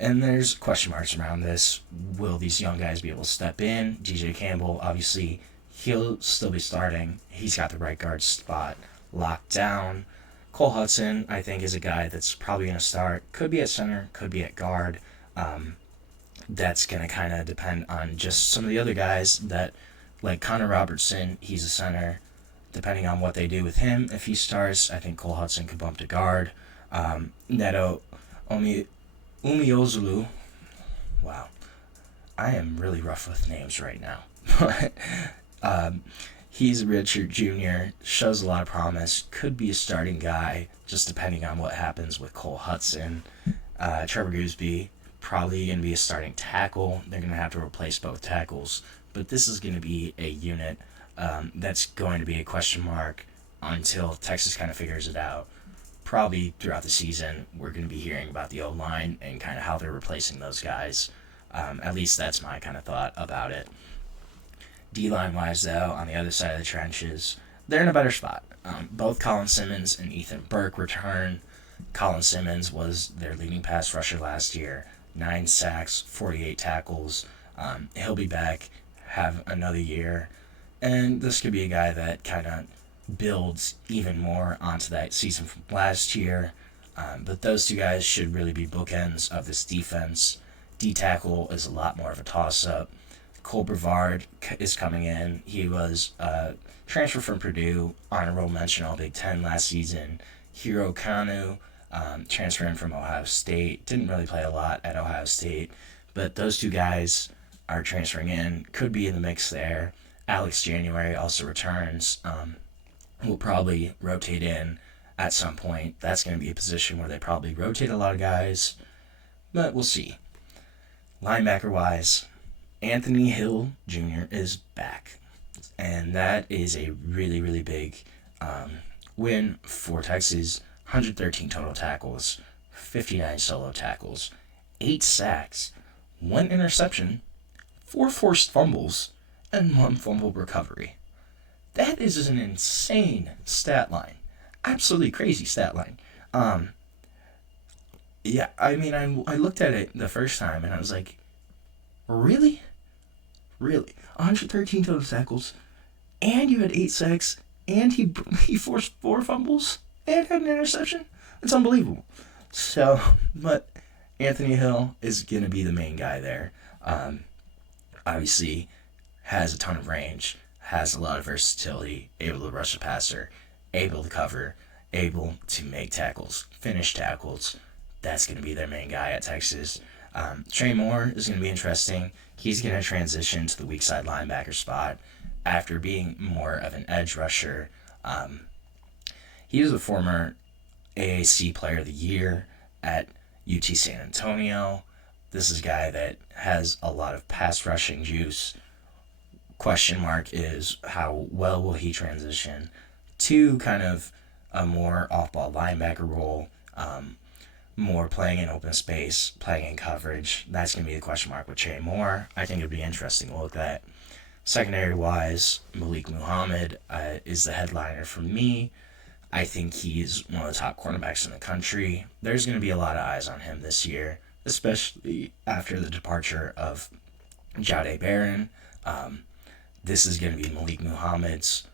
And there's question marks around this. Will these young guys be able to step in? DJ Campbell, obviously, he'll still be starting. He's got the right guard spot locked down. Cole Hudson, I think, is a guy that's probably going to start. Could be at center, could be at guard. That's going to kind of depend on just some of the other guys that, like Connor Robertson, he's a center. Depending on what they do with him, if he starts, I think Cole Hudson could bump to guard. Neto Umeozulu, Wow. I am really rough with names right now. But he's a redshirt junior, shows a lot of promise, could be a starting guy, just depending on what happens with Cole Hudson. Trevor Gooseby, probably going to be a starting tackle. They're going to have to replace both tackles. But this is going to be a unit that's going to be a question mark until Texas kind of figures it out. Probably throughout the season, we're going to be hearing about the O-line and kind of how they're replacing those guys. At least that's my kind of thought about it. D-line wise, though, on the other side of the trenches, they're in a better spot. Both Colin Simmons and Ethan Burke return. Colin Simmons was their leading pass rusher last year. 9 sacks, 48 tackles. He'll be back, have another year. And this could be a guy that kind of builds even more onto that season from last year. But those two guys should really be bookends of this defense. D-tackle is a lot more of a toss-up. Cole Brevard is coming in. He was transferred from Purdue, honorable mention All Big Ten last season. Hiro Kanu, transferring from Ohio State. Didn't really play a lot at Ohio State. But those two guys are transferring in. Could be in the mix there. Alex January also returns. Will probably rotate in at some point. That's going to be a position where they probably rotate a lot of guys. But we'll see. Linebacker-wise, Anthony Hill Jr. is back. And that is a really, really big win for Texas. 113 total tackles, 59 solo tackles, 8 sacks, 1 interception, 4 forced fumbles, and 1 fumble recovery. That is an insane stat line. Absolutely crazy stat line. Yeah, I mean, I looked at it the first time and I was like, really? Really? 113 total tackles, and you had 8 sacks, and he forced 4 fumbles, and had an interception? It's unbelievable. So, but Anthony Hill is going to be the main guy there. Obviously, has a ton of range, has a lot of versatility, able to rush the passer, able to cover, able to make tackles, finish tackles. That's going to be their main guy at Texas. Trey Moore is going to be interesting. He's going to transition to the weak side linebacker spot after being more of an edge rusher. He was a former AAC Player of the Year at UT San Antonio. This is a guy that has a lot of pass rushing juice. Question mark is how well will he transition to kind of a more off-ball linebacker role, more playing in open space, playing in coverage. That's going to be the question mark with Trey Moore. I think it would be interesting to look at. Secondary-wise, Malik Muhammad is the headliner for me. I think he's one of the top cornerbacks in the country. There's going to be a lot of eyes on him this year, especially after the departure of Jahdae Barron. This is going to be Malik Muhammad's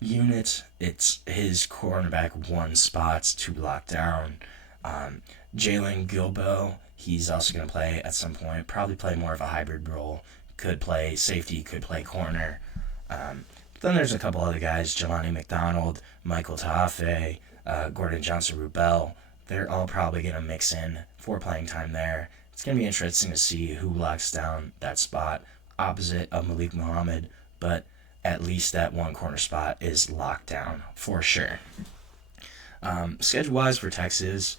unit. It's his cornerback 1 spots to lock down. Jalen Gilbo, he's also going to play at some point, probably play more of a hybrid role. Could play safety, could play corner. Then there's a couple other guys, Jelani McDonald, Michael Tafe, Gordon Johnson-Rubel. They're all probably going to mix in for playing time there. It's going to be interesting to see who locks down that spot opposite of Malik Muhammad, but at least that 1 corner spot is locked down for sure. Schedule-wise for Texas,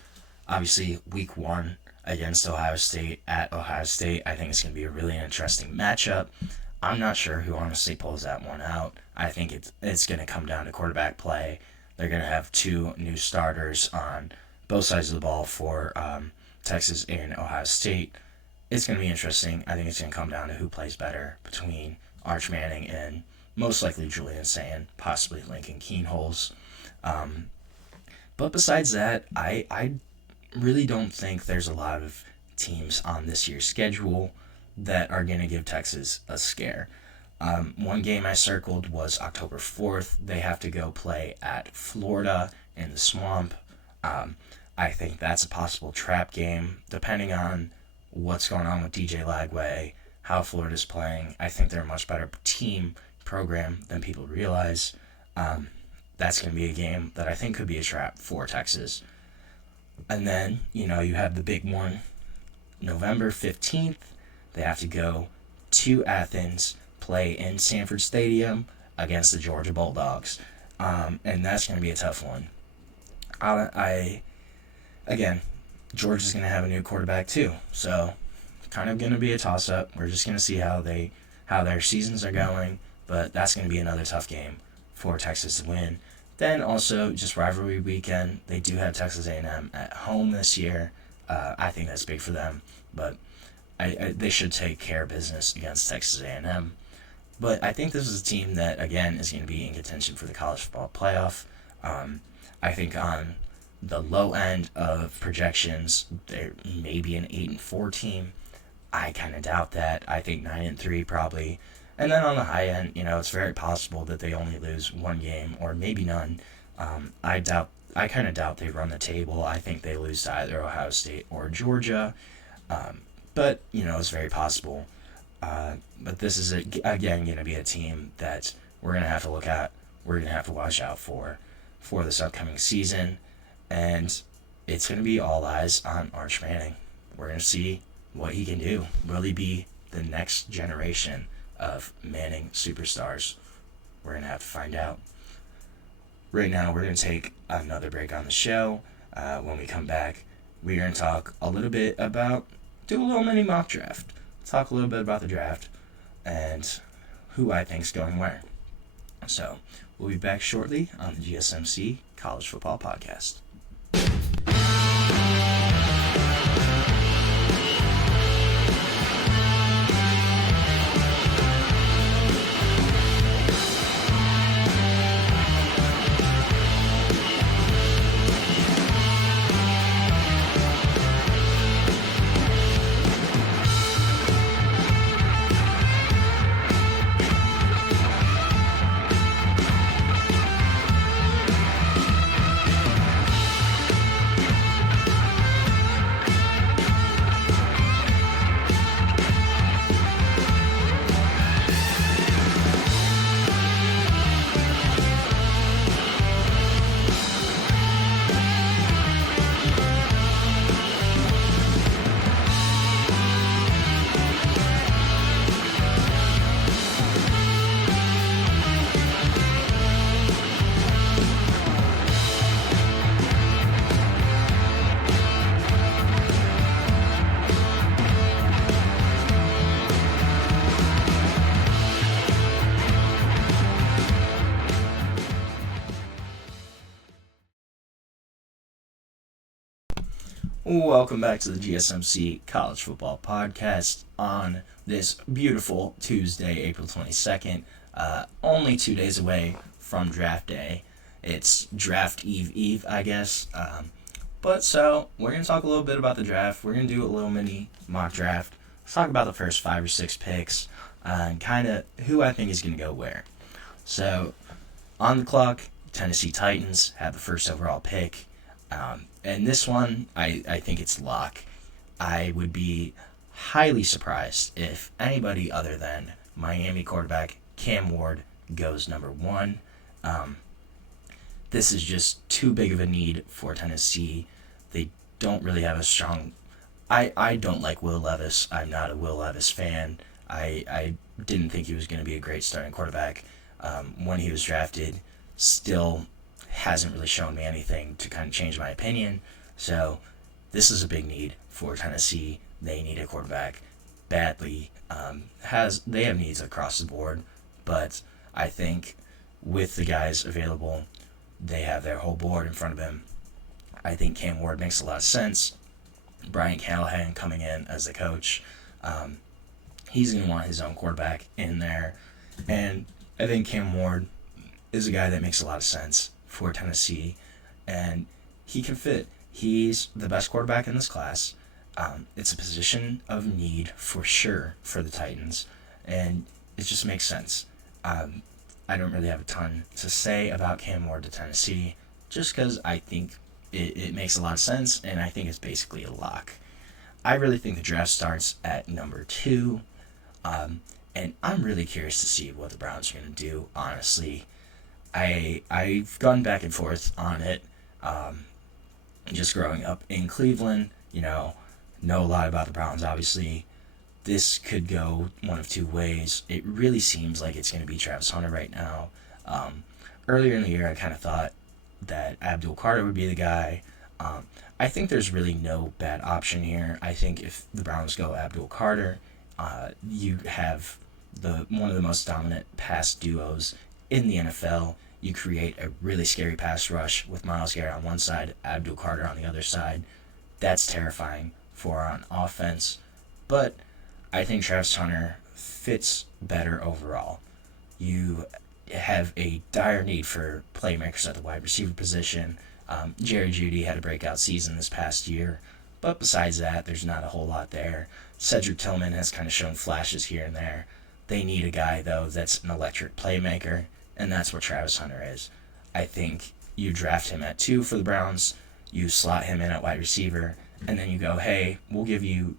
obviously week 1 against Ohio State at Ohio State. I think it's going to be a really interesting matchup. I'm not sure who honestly pulls that one out. I think it's going to come down to quarterback play. They're going to have 2 new starters on both sides of the ball for Texas and Ohio State. It's going to be interesting. I think it's going to come down to who plays better between Arch Manning and most likely Julian Sand, possibly Lincoln Keenholz. But besides that, I really don't think there's a lot of teams on this year's schedule that are going to give Texas a scare. One game I circled was October 4th. They have to go play at Florida in the Swamp. I think that's a possible trap game, depending on what's going on with DJ Lagway, how Florida's playing. I think they're a much better team program than people realize. That's going to be a game that I think could be a trap for Texas. And then, you have the big one November 15th, they have to go to Athens, play in Sanford Stadium against the Georgia Bulldogs. And that's going to be a tough one. Again, Georgia's going to have a new quarterback too. So, kind of going to be a toss-up. We're just going to see how their seasons are going. But that's going to be another tough game for Texas to win. Then also, just rivalry weekend, they do have Texas A&M at home this year. I think that's big for them. But they should take care of business against Texas A&M. But I think this is a team that, again, is going to be in contention for the college football playoff. I think on the low end of projections, there may be an 8-4 team. I kind of doubt that. I think 9-3 probably. And then on the high end, it's very possible that they only lose one game or maybe none. I kind of doubt they run the table. I think they lose to either Ohio State or Georgia. But, it's very possible. But this is, again, going to be a team that we're going to have to look at. We're going to have to watch out for this upcoming season. And it's going to be all eyes on Arch Manning. We're going to see what he can do. Will he be the next generation of Manning superstars? We're going to have to find out. Right now, we're going to take another break on the show. When we come back, we're going to talk a little bit do a little mini mock draft. Talk a little bit about the draft and who I think's going where. So, we'll be back shortly on the GSMC College Football Podcast. Welcome back to the GSMC College Football Podcast on this beautiful Tuesday, April 22nd. Only 2 days away from draft day. It's draft eve, I guess. But so, we're going to talk a little bit about the draft. We're going to do a little mini mock draft. Let's talk about the first 5 or 6 picks and kind of who I think is going to go where. So, on the clock, Tennessee Titans have the first overall pick. And this one, I think it's lock. I would be highly surprised if anybody other than Miami quarterback Cam Ward goes number 1. This is just too big of a need for Tennessee. They don't really have a strong... I don't like Will Levis. I'm not a Will Levis fan. I didn't think he was going to be a great starting quarterback when he was drafted. Still hasn't really shown me anything to kind of change my opinion. So this is a big need for Tennessee. They need a quarterback badly. They have needs across the board, but I think with the guys available, they have their whole board in front of them. I think Cam Ward makes a lot of sense. Brian Callahan coming in as the coach, he's going to want his own quarterback in there. And I think Cam Ward is a guy that makes a lot of sense for Tennessee, and he can fit. He's the best quarterback in this class. It's a position of need for sure for the Titans, and it just makes sense. I don't really have a ton to say about Cam Ward to Tennessee, just because I think it makes a lot of sense, and I think it's basically a lock. I really think the draft starts at number 2, and I'm really curious to see what the Browns are going to do, honestly. I've gone back and forth on it. Just growing up in Cleveland, know a lot about the Browns, obviously, this could go one of two ways. It really seems like it's going to be Travis Hunter right now. Earlier in the year, I kind of thought that Abdul Carter would be the guy. I think there's really no bad option here. I think if the Browns go Abdul Carter, you have one of the most dominant pass duos in the NFL. You create a really scary pass rush with Myles Garrett on one side, Abdul Carter on the other side. That's terrifying for on offense. But I think Travis Hunter fits better overall. You have a dire need for playmakers at the wide receiver position. Jerry Jeudy had a breakout season this past year, but besides that, there's not a whole lot there. Cedric Tillman has kind of shown flashes here and there. They need a guy, though, that's an electric playmaker, and that's what Travis Hunter is. I think you draft him at 2 for the Browns, you slot him in at wide receiver, and then you go, hey, we'll give you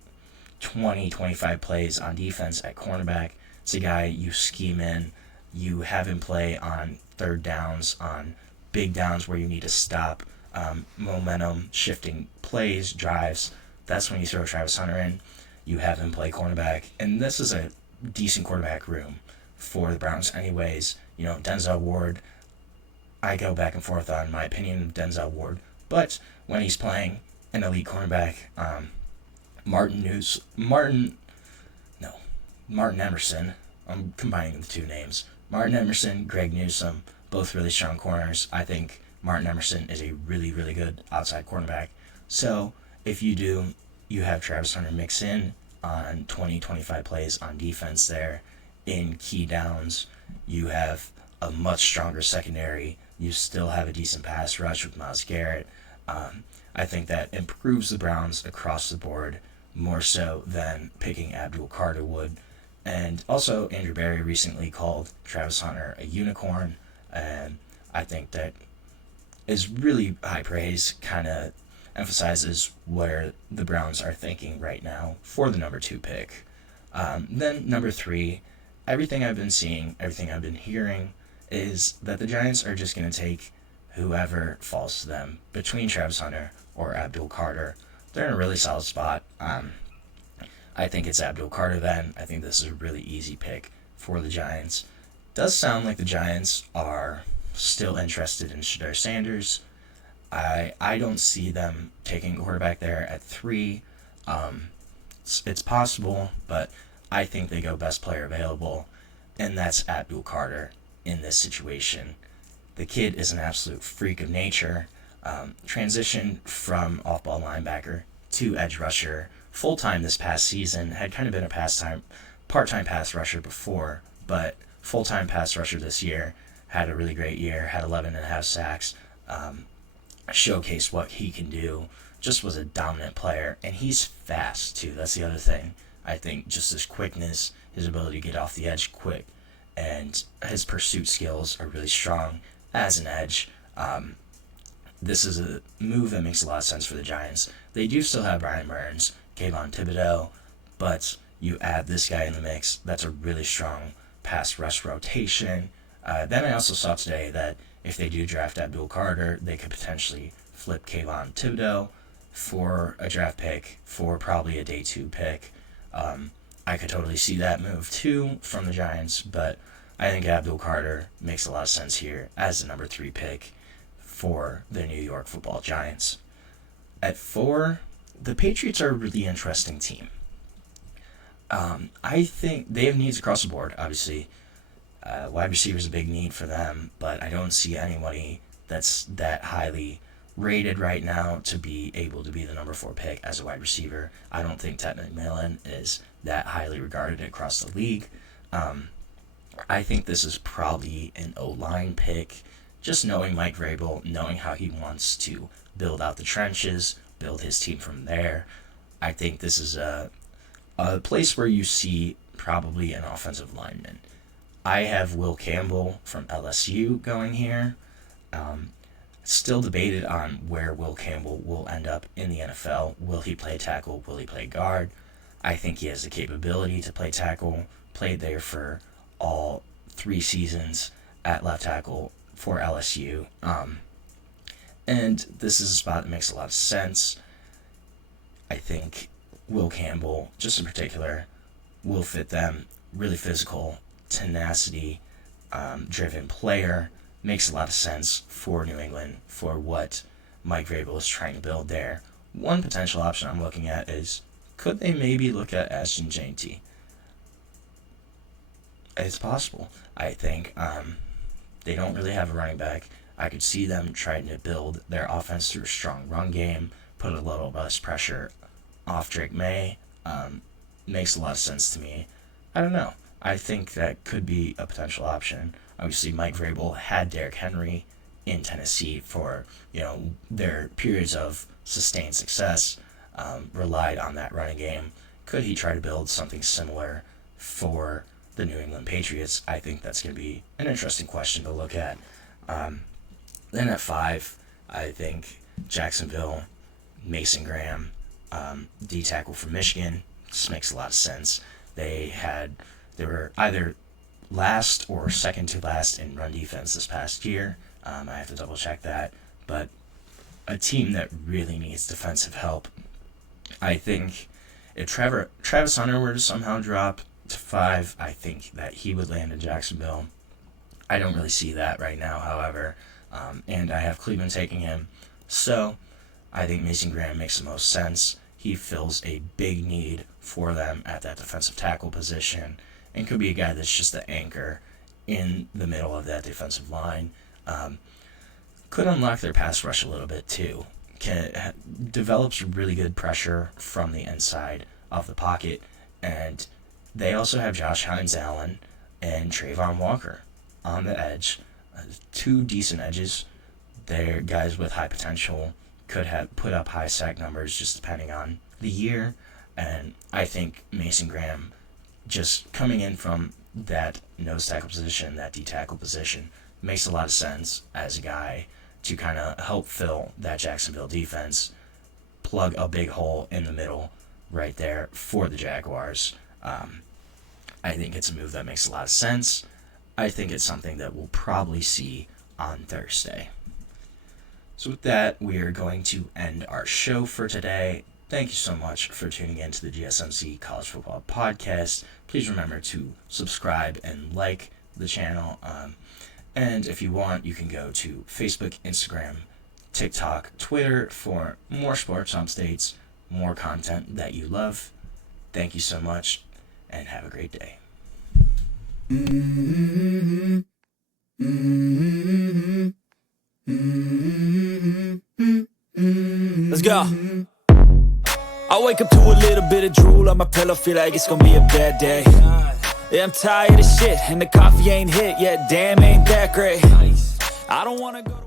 20, 25 plays on defense at cornerback. It's a guy you scheme in. You have him play on third downs, on big downs where you need to stop momentum, shifting plays, drives. That's when you throw Travis Hunter in. You have him play cornerback. And this is a decent quarterback room for the Browns anyways. You know, Denzel Ward, I go back and forth on my opinion of Denzel Ward. But when he's playing an elite cornerback, Martin Emerson, I'm combining the two names. Martin Emerson, Greg Newsome, both really strong corners. I think Martin Emerson is a really, really good outside cornerback. So if you do, you have Travis Hunter mix in on 20, 25 plays on defense there in key downs. You have a much stronger secondary. You still have a decent pass rush with Myles Garrett. I think that improves the Browns across the board more so than picking Abdul Carter would. And also, Andrew Berry recently called Travis Hunter a unicorn, and I think that is really high praise, kind of emphasizes where the Browns are thinking right now for the number 2 pick. Then number 3, everything I've been seeing, everything I've been hearing is that the Giants are just going to take whoever falls to them between Travis Hunter or Abdul Carter. They're in a really solid spot. I think it's Abdul Carter then. I think this is a really easy pick for the Giants. Does sound like the Giants are still interested in Shedeur Sanders. I don't see them taking a quarterback there at 3. It's possible, but I think they go best player available, and that's Abdul Carter in this situation. The kid is an absolute freak of nature. Transitioned from off-ball linebacker to edge rusher full-time this past season. Had kind of been a part-time pass rusher before, but full-time pass rusher this year. Had a really great year, had 11.5 sacks, showcased what he can do, just was a dominant player, and he's fast too. That's the other thing. I think just his quickness, his ability to get off the edge quick, and his pursuit skills are really strong as an edge. This is a move that makes a lot of sense for the Giants. They do still have Brian Burns, Kayvon Thibodeau, but you add this guy in the mix. That's a really strong pass rush rotation. Then I also saw today that if they do draft Abdul Carter, they could potentially flip Kayvon Thibodeau for a draft pick, for probably a day 2 pick. I could totally see that move too from the Giants, but I think Abdul Carter makes a lot of sense here as the number 3 pick for the New York Football Giants. At 4, the Patriots are a really interesting team. I think they have needs across the board, obviously. Wide receiver is a big need for them, but I don't see anybody that's that highly rated right now to be able to be the number 4 pick as a wide receiver. I don't think Ted McMillan is that highly regarded across the league. I think this is probably an O-line pick. Just knowing Mike Vrabel, knowing how he wants to build out the trenches, build his team from there, I think this is a place where you see probably an offensive lineman. I have Will Campbell from LSU going here. Still debated on where Will Campbell will end up in the NFL. Will he play tackle? Will he play guard? I think he has the capability to play tackle. Played there for all 3 seasons at left tackle for LSU. And this is a spot that makes a lot of sense. I think Will Campbell, just in particular, will fit them. Really physical, tenacity, driven player. Makes a lot of sense for New England, for what Mike Vrabel is trying to build there. One potential option I'm looking at is, could they maybe look at Ashton Jeanty? It's possible. I think they don't really have a running back. I could see them trying to build their offense through a strong run game, put a little less pressure off Drake May. Makes a lot of sense to me. I don't know. I think that could be a potential option. Obviously, Mike Vrabel had Derrick Henry in Tennessee for, their periods of sustained success, relied on that running game. Could he try to build something similar for the New England Patriots? I think that's going to be an interesting question to look at. Then at 5, I think Jacksonville, Mason Graham, D-tackle from Michigan. This makes a lot of sense. They were either last or second to last in run defense this past year. I have to double check that. But a team that really needs defensive help. I think if Travis Hunter were to somehow drop to 5, I think that he would land in Jacksonville. I don't really see that right now, however. And I have Cleveland taking him. So I think Mason Graham makes the most sense. He fills a big need for them at that defensive tackle position and could be a guy that's just the anchor in the middle of that defensive line. Could unlock their pass rush a little bit too. Develops really good pressure from the inside of the pocket. And they also have Josh Hines-Allen and Trayvon Walker on the edge. 2 decent edges. They're guys with high potential. Could have put up high sack numbers just depending on the year. And I think Mason Graham, just coming in from that nose tackle position, that D-tackle position, makes a lot of sense as a guy to kind of help fill that Jacksonville defense, plug a big hole in the middle right there for the Jaguars. I think it's a move that makes a lot of sense. I think it's something that we'll probably see on Thursday. So with that, we are going to end our show for today. Thank you so much for tuning in to the GSMC College Football Podcast. Please remember to subscribe and like the channel. And if you want, you can go to Facebook, Instagram, TikTok, Twitter for more sports updates, more content that you love. Thank you so much, and have a great day. Let's go. I wake up to a little bit of drool on my pillow, feel like it's gonna be a bad day. Yeah, I'm tired of shit, and the coffee ain't hit yet, damn, ain't that great. I don't wanna go to